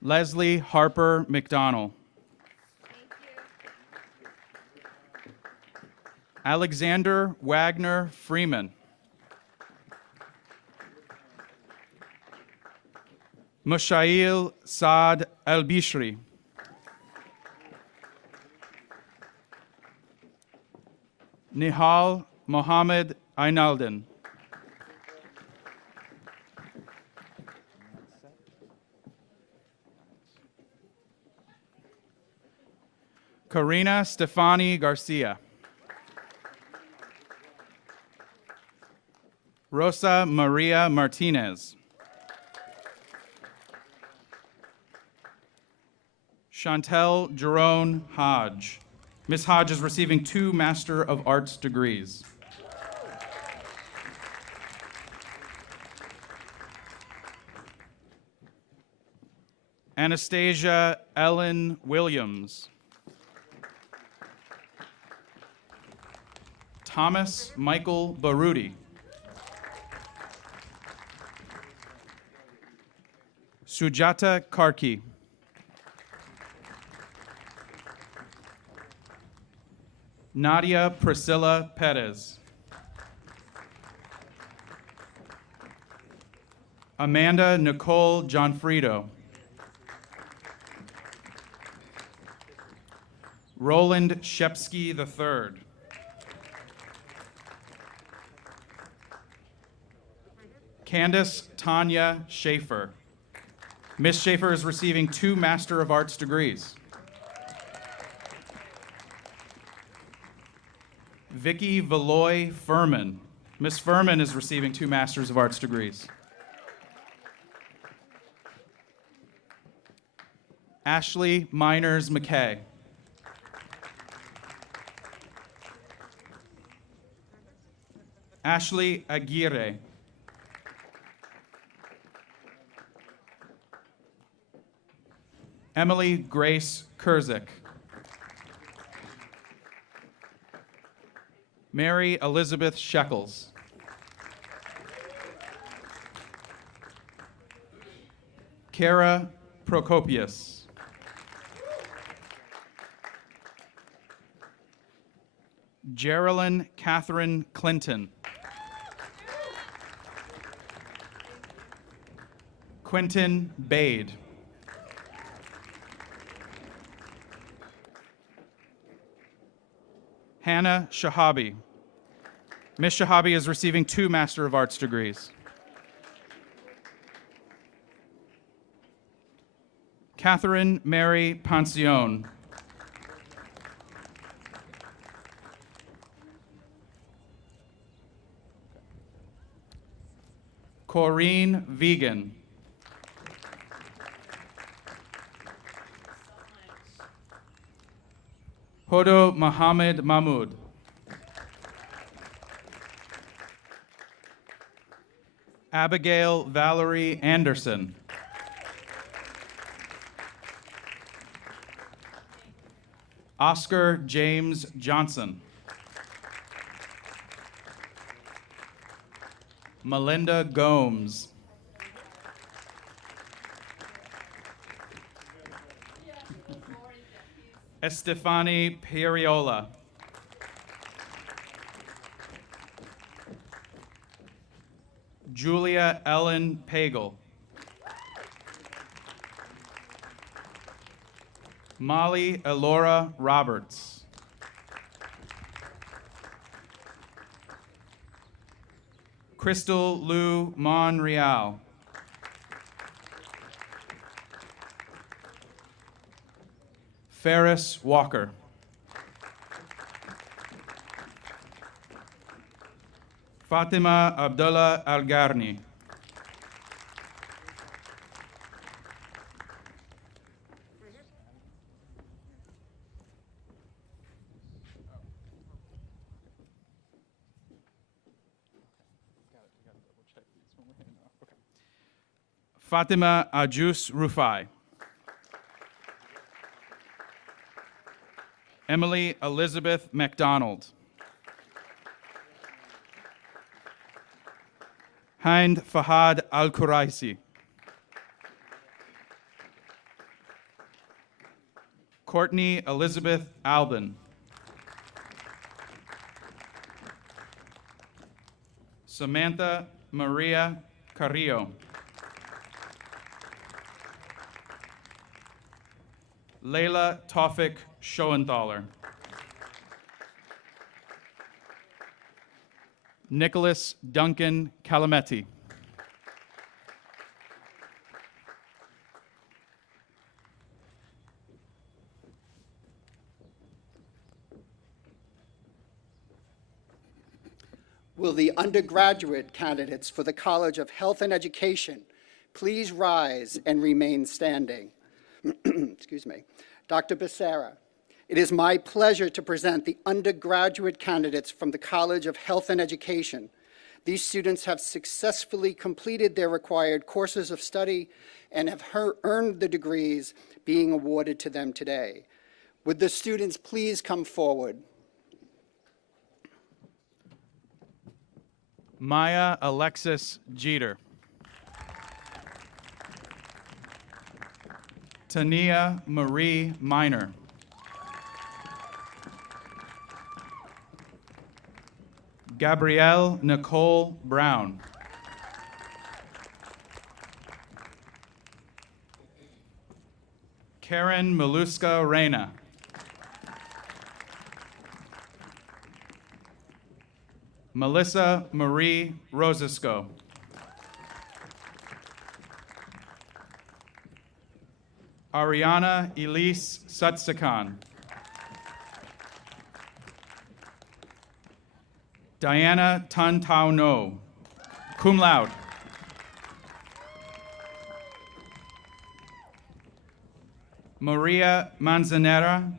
Leslie Harper McDonald. Alexander Wagner Freeman. Mushail Saad Al-Bishri. Nihal Mohammed Ainaldin. Karina Stefani Garcia. Rosa Maria Martinez. Chantel Jerome Hodge. Ms. Hodge is receiving 2 Master of Arts degrees. Anastasia Ellen Williams. Thomas Michael Baruti. Sujata Karki. Nadia Priscilla Perez. Amanda Nicole Johnfrido. Roland Shepsky III. Candace Tanya Schaefer. Miss Schaefer is receiving 2 Master of Arts degrees. Vicky Valoy Furman. Miss Furman is receiving 2 Masters of Arts degrees. Ashley Miners McKay. Ashley Aguirre. Emily Grace Kurzik. Mary Elizabeth Shekels. Kara Procopius. Geraldine Catherine Clinton. Quentin Bade. Hannah Shahabi. Miss Shahabi is receiving 2 Master of Arts degrees. Catherine Mary Pancione. Corinne Vegan. Hodo Mohammed Mahmoud. Abigail Valerie Anderson. Oscar James Johnson. Melinda Gomes. Estefani Periola. Julia Ellen Pagel. Molly Elora Roberts. Crystal Lou Monreal. Ferris Walker. Fatima Abdullah Al-Garni. Fatima Ajus Rufai. Emily Elizabeth McDonald. Hind Fahad Al-Quraisi. Courtney Elizabeth Albin. Samantha Maria Carrillo. Layla Tawfik Schoenthaler. Nicholas Duncan Calametti. Will the undergraduate candidates for the College of Health and Education please rise and remain standing? Excuse me. Dr. Becerra, it is my pleasure to present the undergraduate candidates from the College of Health and Education. These students have successfully completed their required courses of study and have earned the degrees being awarded to them today. Would the students please come forward? Maya Alexis Jeter. Tania Marie Miner. Gabrielle Nicole Brown. Karen Maluska Reyna. Melissa Marie Rosisco. Ariana Elise Sutsakan. Diana Tan Tao No, cum laude. Maria Manzanera,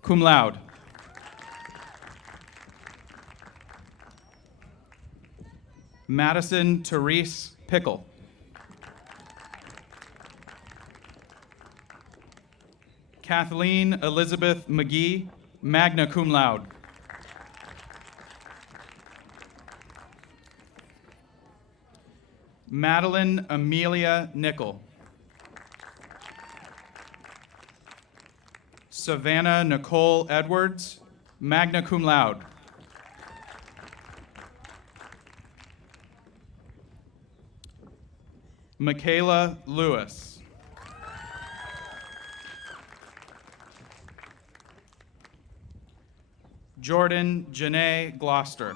cum laude. Madison Therese Pickle. Kathleen Elizabeth McGee, magna cum laude. Madeline Amelia Nickel. Savannah Nicole Edwards, magna cum laude. Michaela Lewis. Jordan Janae Gloucester.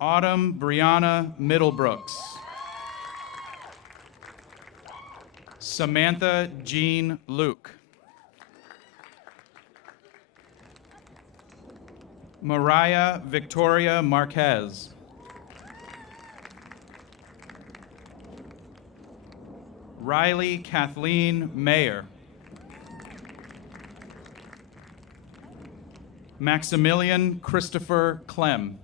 Autumn Brianna Middlebrooks. Samantha Jean Luke. Mariah Victoria Marquez. Riley Kathleen Mayer. Maximilian Christopher Clem.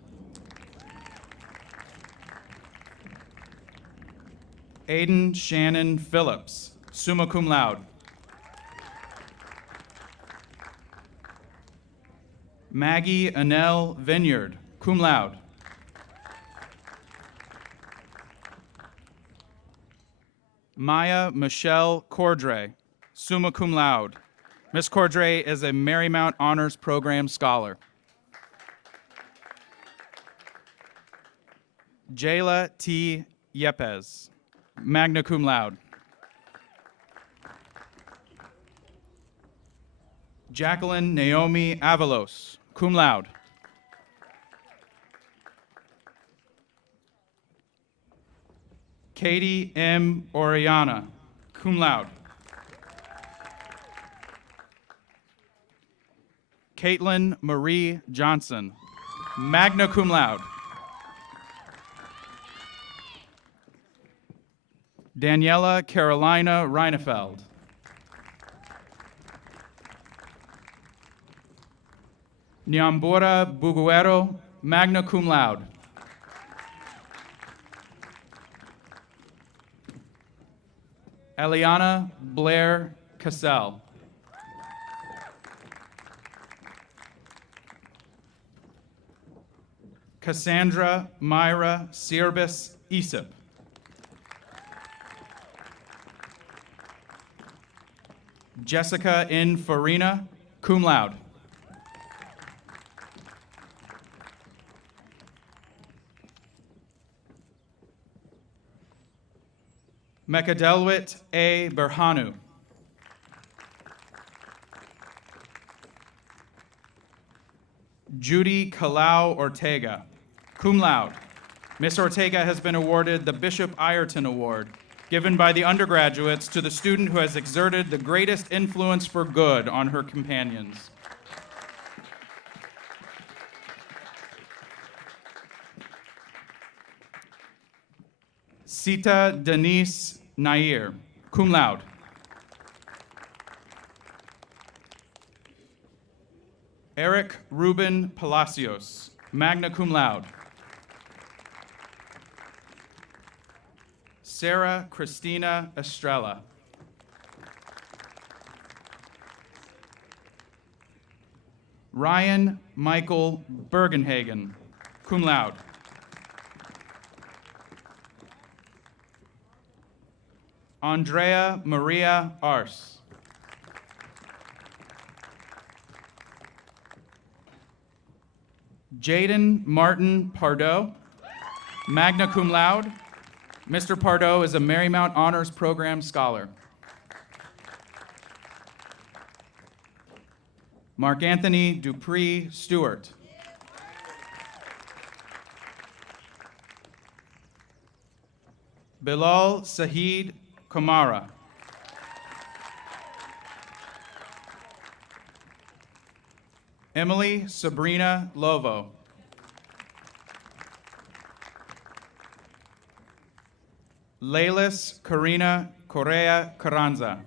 Aiden Shannon Phillips, summa cum laude. Maggie Annelle Vineyard, cum laude. Maya Michelle Cordray, summa cum laude. Ms. Cordray is a Marymount Honors Program scholar. Jayla T. Yepes, magna cum laude. Jacqueline Naomi Avalos, cum laude. Katie M. Oriana, cum laude. Caitlin Marie Johnson, magna cum laude. Daniela Carolina Reinefeld. Nyambura Buguero, magna cum laude. Eliana Blair Cassell. Cassandra Myra Sirbis Isip. Jessica N. Farina, cum laude. Mekadelwit A. Berhanu. Judy Kalau Ortega, cum laude. Ms. Ortega has been awarded the Bishop Ireton Award, given by the undergraduates to the student who has exerted the greatest influence for good on her companions. Sita Denise Nair, cum laude. Eric Ruben Palacios, magna cum laude. Sarah Christina Estrella. Ryan Michael Bergenhagen, cum laude. Andrea Maria Ars. Jaden Martin Pardo, magna cum laude. Mr. Pardo is a Marymount Honors Program scholar. Mark Anthony Dupree Stewart. Bilal Sahid Kamara. Emily Sabrina Lovo. Leilis Karina Correa Carranza.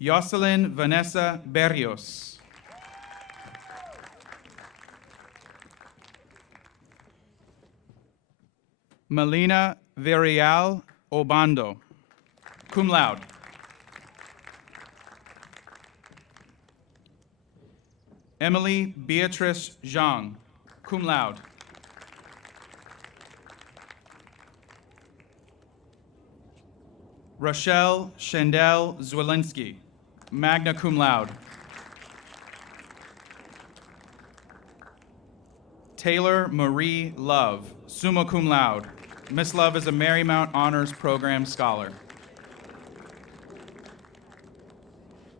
Jocelyn Vanessa Berrios. Melina Villarreal Obando, cum laude. Emily Beatrice Zhang, cum laude. Rochelle Shandell Zwelinski, magna cum laude. Taylor Marie Love, summa cum laude. Miss Love is a Marymount Honors Program scholar.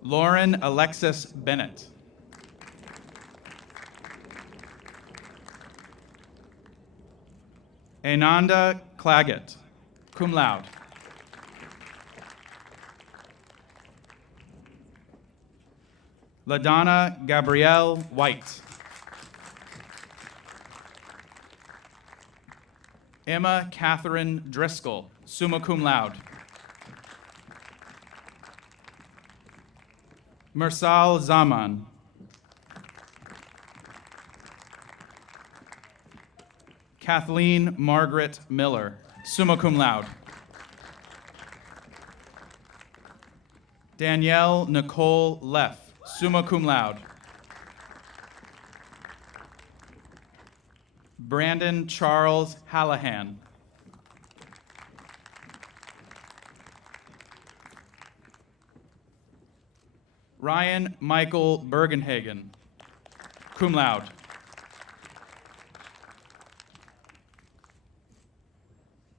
Lauren Alexis Bennett. Ananda Claggett, cum laude. LaDonna Gabrielle White. Emma Catherine Driscoll, summa cum laude. Mersal Zaman. Kathleen Margaret Miller, summa cum laude. Danielle Nicole Leff, summa cum laude. Brandon Charles Hallahan. Ryan Michael Bergenhagen, cum laude.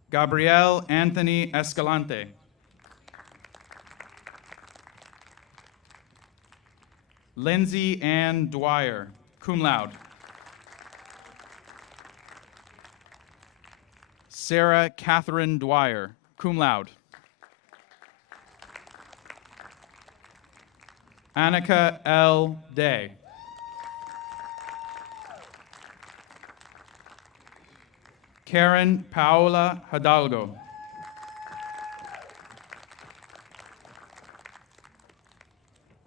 Gabriel Anthony Escalante. Lindsay Ann Dwyer, cum laude. Sarah Catherine Dwyer, cum laude. Annika L. Day. Karen Paola Hidalgo.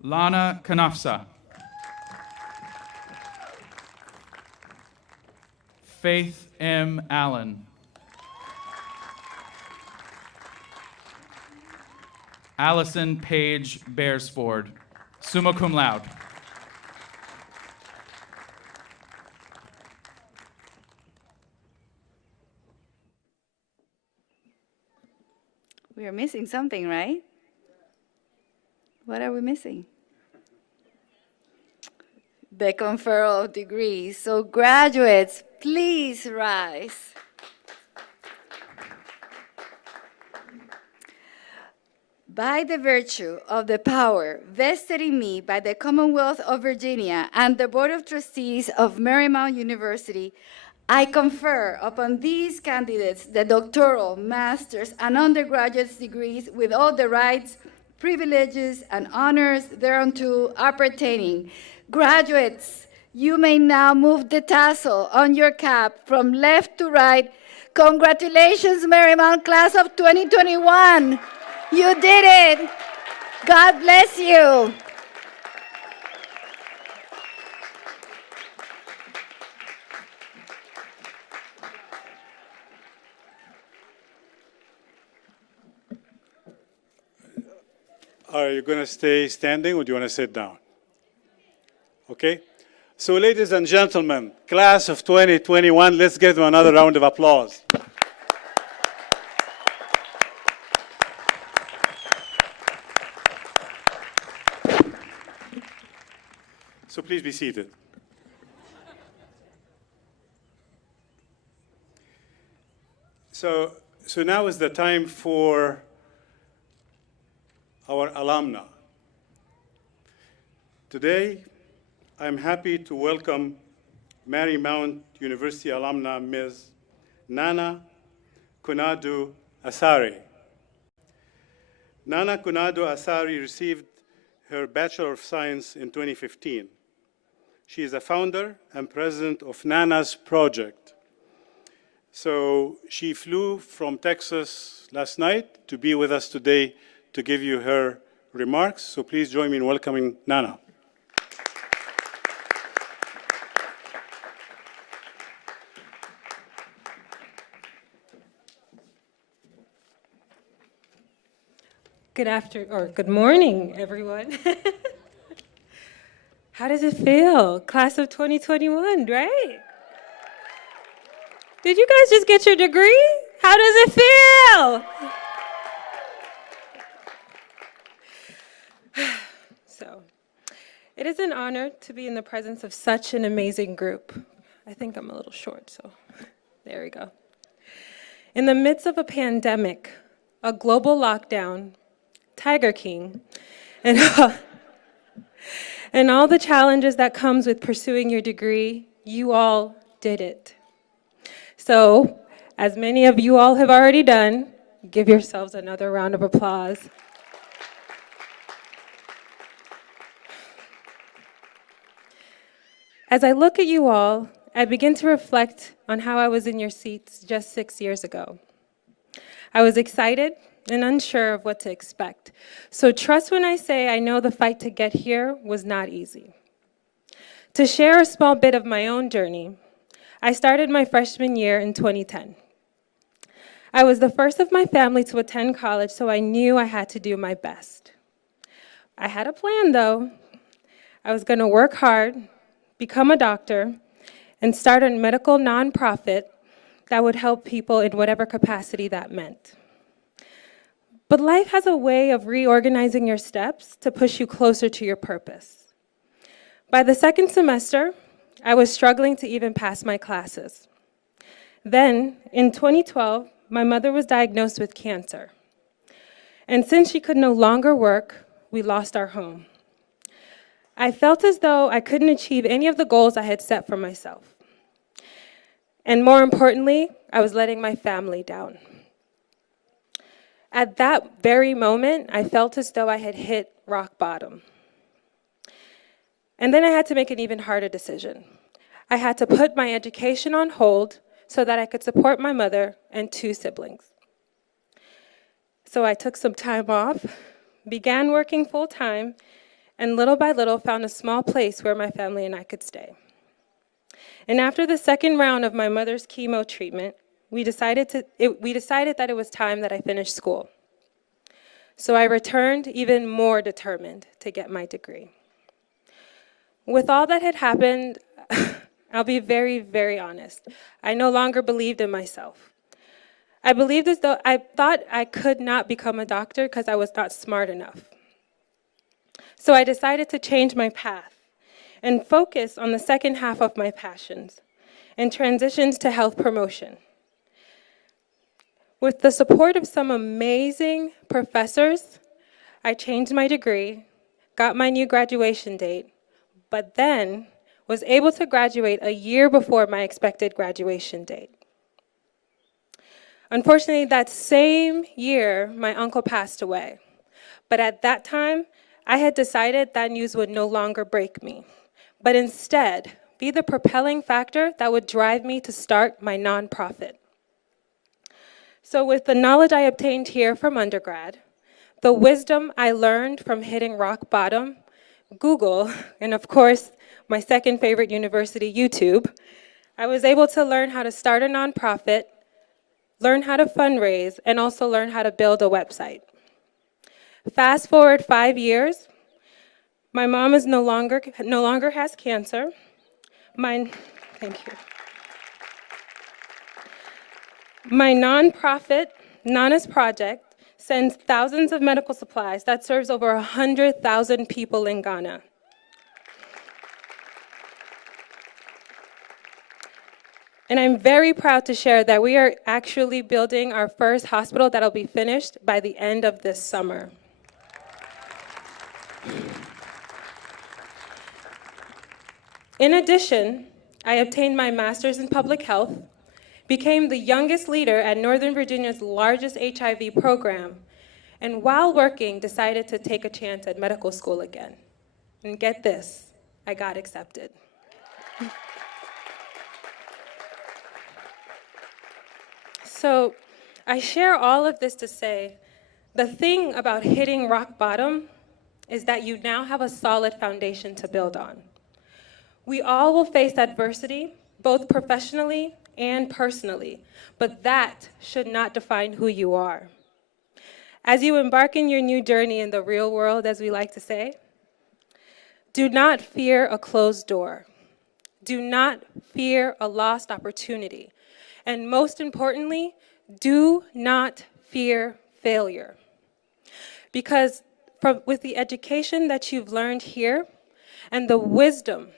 Lana Kanafsa. Faith M. Allen. Allison Page Beresford, summa cum laude. We are missing something, right? What are we missing? The conferral of degrees. So graduates, please rise. By the virtue of the power vested in me by the Commonwealth of Virginia and the Board of Trustees of Marymount University, I confer upon these candidates the doctoral, master's, and undergraduate degrees with all the rights, privileges, and honors thereunto appertaining. Graduates, you may now move the tassel on your cap from left to right. Congratulations, Marymount class of 2021. You did it. God bless you. Are you going to stay standing or do you want to sit down? Okay. So ladies and gentlemen, class of 2021, let's give them another round of applause. So please be seated. So now is the time for our alumna. Today, I'm happy to welcome Marymount University alumna Ms. Nana Kunadu Asari. Nana Kunadu Asari received her Bachelor of Science in 2015. She is a founder and president of Nana's Project. So she flew from Texas last night to be with us today to give you her remarks. So please join me in welcoming Nana. Good morning, everyone. How does it feel? Class of 2021, right? Did you guys just get your degree? How does it feel? So, it is an honor to be in the presence of such an amazing group. I think I'm a little short, so there we go. In the midst of a pandemic, a global lockdown, Tiger King, and all the challenges that comes with pursuing your degree, you all did it. So, as many of you all have already done, give yourselves another round of applause. As I look at you all, I begin to reflect on how I was in your seats just 6 years ago. I was excited and unsure of what to expect. So trust when I say I know the fight to get here was not easy. To share a small bit of my own journey, I started my freshman year in 2010. I was the first of my family to attend college, so I knew I had to do my best. I had a plan, though. I was going to work hard, become a doctor, and start a medical nonprofit that would help people in whatever capacity that meant. But life has a way of reorganizing your steps to push you closer to your purpose. By the second semester, I was struggling to even pass my classes. Then, in 2012, my mother was diagnosed with cancer. And since she could no longer work, we lost our home. I felt as though I couldn't achieve any of the goals I had set for myself. And more importantly, I was letting my family down. At that very moment, I felt as though I had hit rock bottom. And then I had to make an even harder decision. I had to put my education on hold so that I could support my mother and 2 siblings. So I took some time off, began working full-time, and little by little found a small place where my family and I could stay. And after the second round of my mother's chemo treatment, we decided that it was time that I finish school. So I returned even more determined to get my degree. With all that had happened, I'll be very, very honest. I no longer believed in myself. I believed as though I thought I could not become a doctor because I was not smart enough. So I decided to change my path and focus on the second half of my passions and transitions to health promotion. With the support of some amazing professors, I changed my degree, got my new graduation date, but then was able to graduate a year before my expected graduation date. Unfortunately, that same year, my uncle passed away. But at that time, I had decided that news would no longer break me, but instead be the propelling factor that would drive me to start my nonprofit. So with the knowledge I obtained here from undergrad, the wisdom I learned from hitting rock bottom, Google, and of course, my second favorite university, YouTube, I was able to learn how to start a nonprofit, learn how to fundraise, and also learn how to build a website. Fast forward 5 years, my mom is no longer has cancer. Thank you. My nonprofit, Nana's Project, sends thousands of medical supplies that serves over 100,000 people in Ghana. And I'm very proud to share that we are actually building our first hospital that'll be finished by the end of this summer. In addition, I obtained my master's in public health, became the youngest leader at Northern Virginia's largest HIV program, and while working, decided to take a chance at medical school again. And get this, I got accepted. So I share all of this to say, the thing about hitting rock bottom is that you now have a solid foundation to build on. We all will face adversity, both professionally and personally, but that should not define who you are. As you embark in your new journey in the real world, as we like to say, do not fear a closed door. Do not fear a lost opportunity. And most importantly, do not fear failure. Because with the education that you've learned here and the wisdom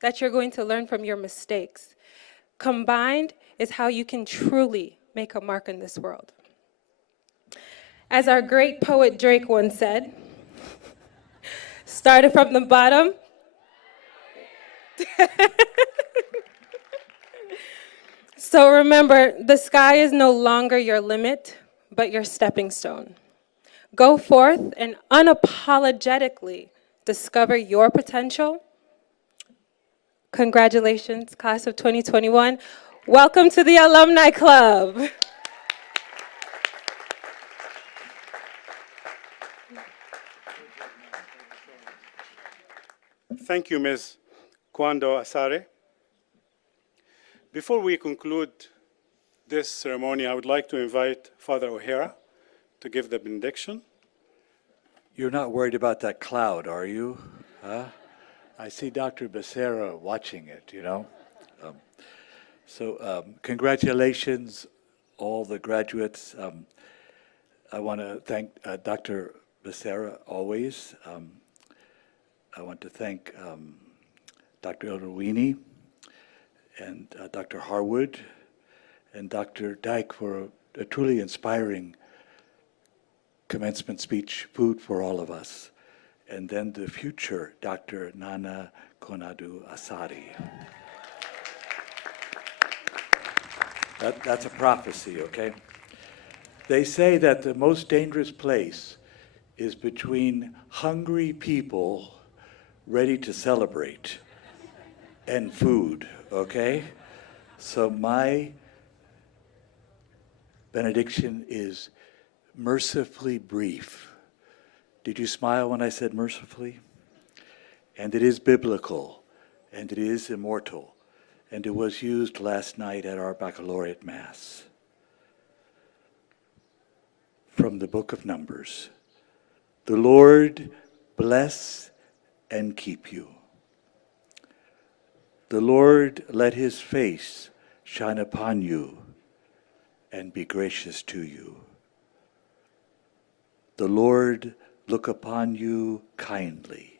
that you're going to learn from your mistakes, combined is how you can truly make a mark in this world. As our great poet Drake once said, started from the bottom. So remember, the sky is no longer your limit, but your stepping stone. Go forth and unapologetically discover your potential. Congratulations, class of 2021. Welcome to the Alumni Club. Thank you, Ms. Kwando Asare. Before we conclude this ceremony, I would like to invite Father O'Hara to give the benediction. You're not worried about that cloud, are you? Huh? I see Dr. Becerra watching it, you know. Congratulations, all the graduates. I want to thank Dr. Becerra always. I want to thank Dr. Elderweeny and Dr. Harwood and Dr. Dyke for a truly inspiring commencement speech, food for all of us. And then the future Dr. Nana Konadu Asadi. That's a prophecy, okay? They say that the most dangerous place is between hungry people ready to celebrate and food, okay? So my benediction is mercifully brief. Did you smile when I said mercifully? And it is biblical, and it is immortal, and it was used last night at our baccalaureate mass. From the book of Numbers, the Lord bless and keep you. The Lord let his face shine upon you and be gracious to you. The Lord look upon you kindly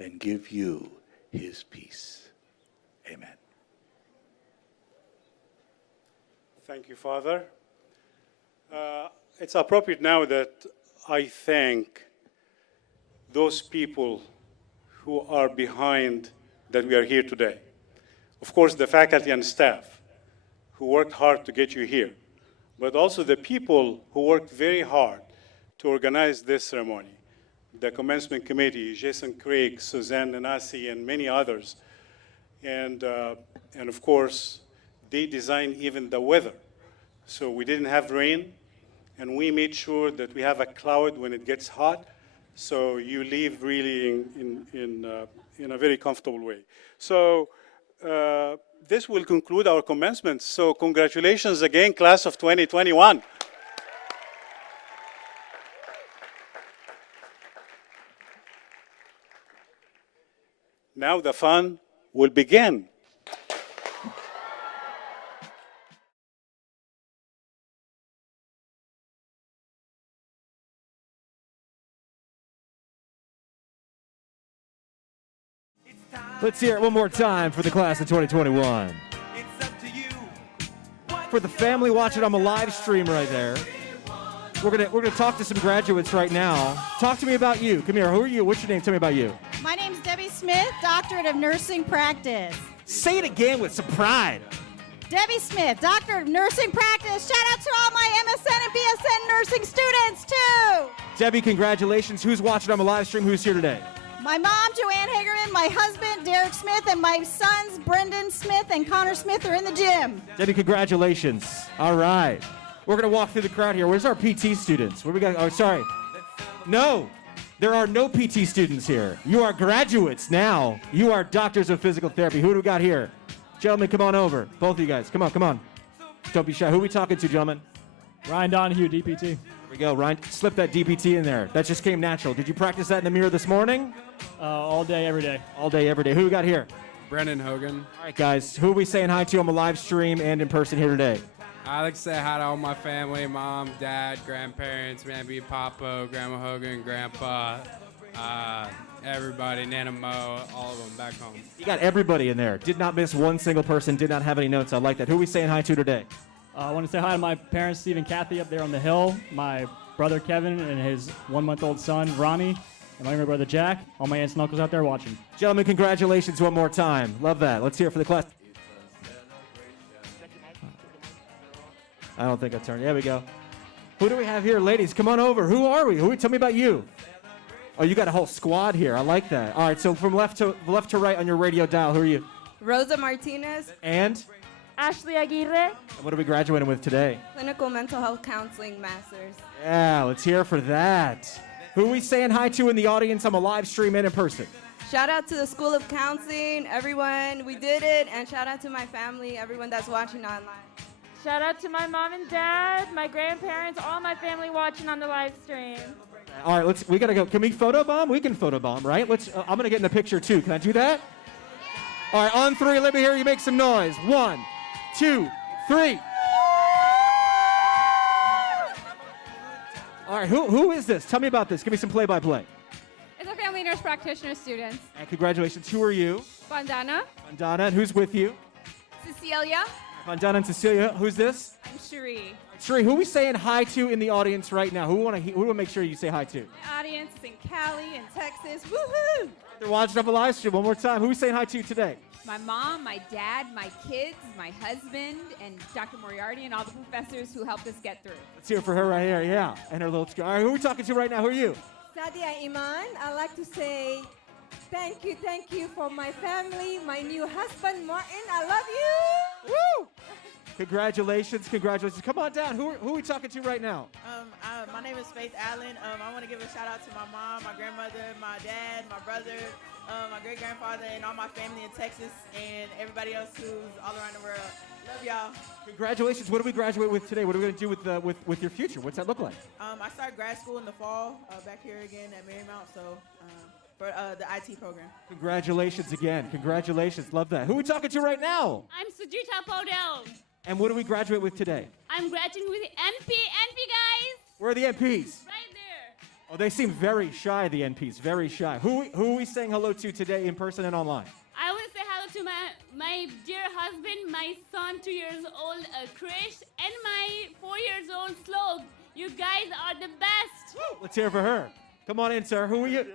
and give you his peace. Amen. Thank you, Father. It's appropriate now that I thank those people who are behind that we are here today. Of course, the faculty and staff who worked hard to get you here, but also the people who worked very hard to organize this ceremony. The commencement committee, Jason Craig, Suzanne Nanasi, and many others. And of course, they designed even the weather. So we didn't have rain, and we made sure that we have a cloud when it gets hot, so you leave really in a very comfortable way. So this will conclude our commencement. So congratulations again, class of 2021. Now the fun will begin. Let's hear it one more time for the class of 2021. It's up to you. for the family watching on the live stream right there. We're gonna talk to some graduates right now. Talk to me about you. Come here. Who are you? What's your name? Tell me about you. My name's Debbie Smith, Doctorate of Nursing Practice. Say it again with some pride. Debbie Smith, Doctorate of Nursing Practice. Shout out to all my MSN and BSN nursing students, too. Debbie, congratulations. Who's watching on the live stream? Who's here today? My mom, Joanne Hagerman, my husband, Derek Smith, and my sons, Brendan Smith and Connor Smith, are in the gym. Debbie, congratulations. All right. We're going to walk through the crowd here. Where's our PT students? Where we got? Oh, sorry. No. There are no PT students here. You are graduates now. You are doctors of physical therapy. Who do we got here? Gentlemen, come on over. Both of you guys. Come on, come on. Don't be shy. Who are we talking to, gentlemen? Ryan Donahue, DPT. There we go, Ryan. Slip that DPT in there. That just came natural. Did you practice that in the mirror this morning? All day, every day. All day, every day. Who we got here? Brennan Hogan. All right, guys. Who are we saying hi to on the live stream and in person here today? I like to say hi to all my family, mom, dad, grandparents, maybe Papa, Grandma Hogan, Grandpa, everybody, Nana Mo, all of them back home. You got everybody in there. Did not miss one single person, did not have any notes. I like that. Who are we saying hi to today? I want to say hi to my parents, Steve and Kathy, up there on the hill, my brother Kevin and his 1-month-old son, Ronnie, and my younger brother Jack, all my aunts and uncles out there watching. Gentlemen, congratulations one more time. Love that. Let's hear it for the class. I don't think I turned. There we go. Who do we have here? Ladies, come on over. Who are we? Tell me about you. Oh, you got a whole squad here. I like that. All right, so from left to right on your radio dial, who are you? Rosa Martinez. And? Ashley Aguirre. What are we graduating with today? Clinical Mental Health Counseling Masters. Yeah, let's hear for that. Who are we saying hi to in the audience on the live stream and in person? Shout out to the School of Counseling, everyone. We did it. And shout out to my family, everyone that's watching online. Shout out to my mom and dad, my grandparents, all my family watching on the live stream. All right, we gotta go. Can we photobomb? We can photobomb, right? I'm gonna get in the picture too. Can I do that? All right, on three, let me hear you make some noise. 1, 2, 3. All right, who is this? Tell me about this. Give me some play-by-play. It's a family nurse practitioner student. And congratulations. Who are you? Vandana. Vandana, and who's with you? Cecilia. Vandana and Cecilia. Who's this? I'm Cherie. Cherie, who are we saying hi to in the audience right now? Who want to make sure you say hi to? My audience is in Cali and Texas. Woohoo! They're watching up a live stream one more time. Who are we saying hi to today? My mom, my dad, my kids, my husband, and Dr. Moriarty, and all the professors who helped us get through. Let's hear it for her right here, yeah. And her little scar. All right, who are we talking to right now? Who are you? Sadia Iman. I'd like to say thank you for my family, my new husband, Martin. I love you. Woo! Congratulations. Come on down. Who are we talking to right now? My name is Faith Allen. I want to give a shout out to my mom, my grandmother, my dad, my brother, my great-grandfather, and all my family in Texas, and everybody else who's all around the world. Love y'all. Congratulations. What do we graduate with today? What are we going to do with your future? What's that look like? I start grad school in the fall, back here again at Marymount, so for the IT program. Congratulations again. Congratulations. Love that. Who are we talking to right now? I'm Sujita Podell. And what do we graduate with today? I'm graduating with NP guys. Where are the NPs? Right there. Oh, they seem very shy, the NPs, very shy. Who are we saying hello to today in person and online? I want to say hello to my dear husband, my son, 2 years old, Krish, and my 4 years old, Slog. You guys are the best. Woo! Let's hear it for her. Come on in, sir. Who are you?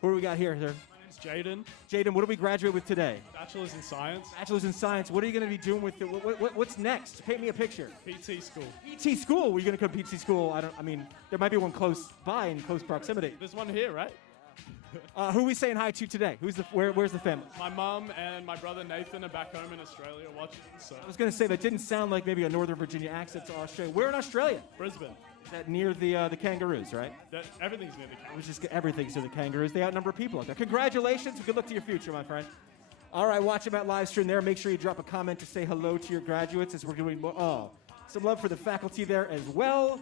Who do we got here, sir? Jaden. Jaden, what do we graduate with today? Bachelor's in Science. Bachelor's in Science. What are you going to be doing with it? What's next? Paint me a picture. PT school. PT school? Were you going to come to PT school? I mean, there might be one close by in close proximity. There's one here, right? Who are we saying hi to today? Where's the family? My mom and my brother Nathan are back home in Australia watching. So I was going to say, that didn't sound like maybe a Northern Virginia accent to Australia. We're in Australia. Brisbane. Is that near the kangaroos, right? Everything's near the kangaroos. Everything's near the kangaroos. They outnumber people out there. Congratulations. Good luck to your future, my friend. All right, watch them at live stream there. Make sure you drop a comment to say hello to your graduates as we're doing some love for the faculty there as well.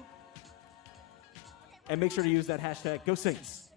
And make sure to use that hashtag GoSaints.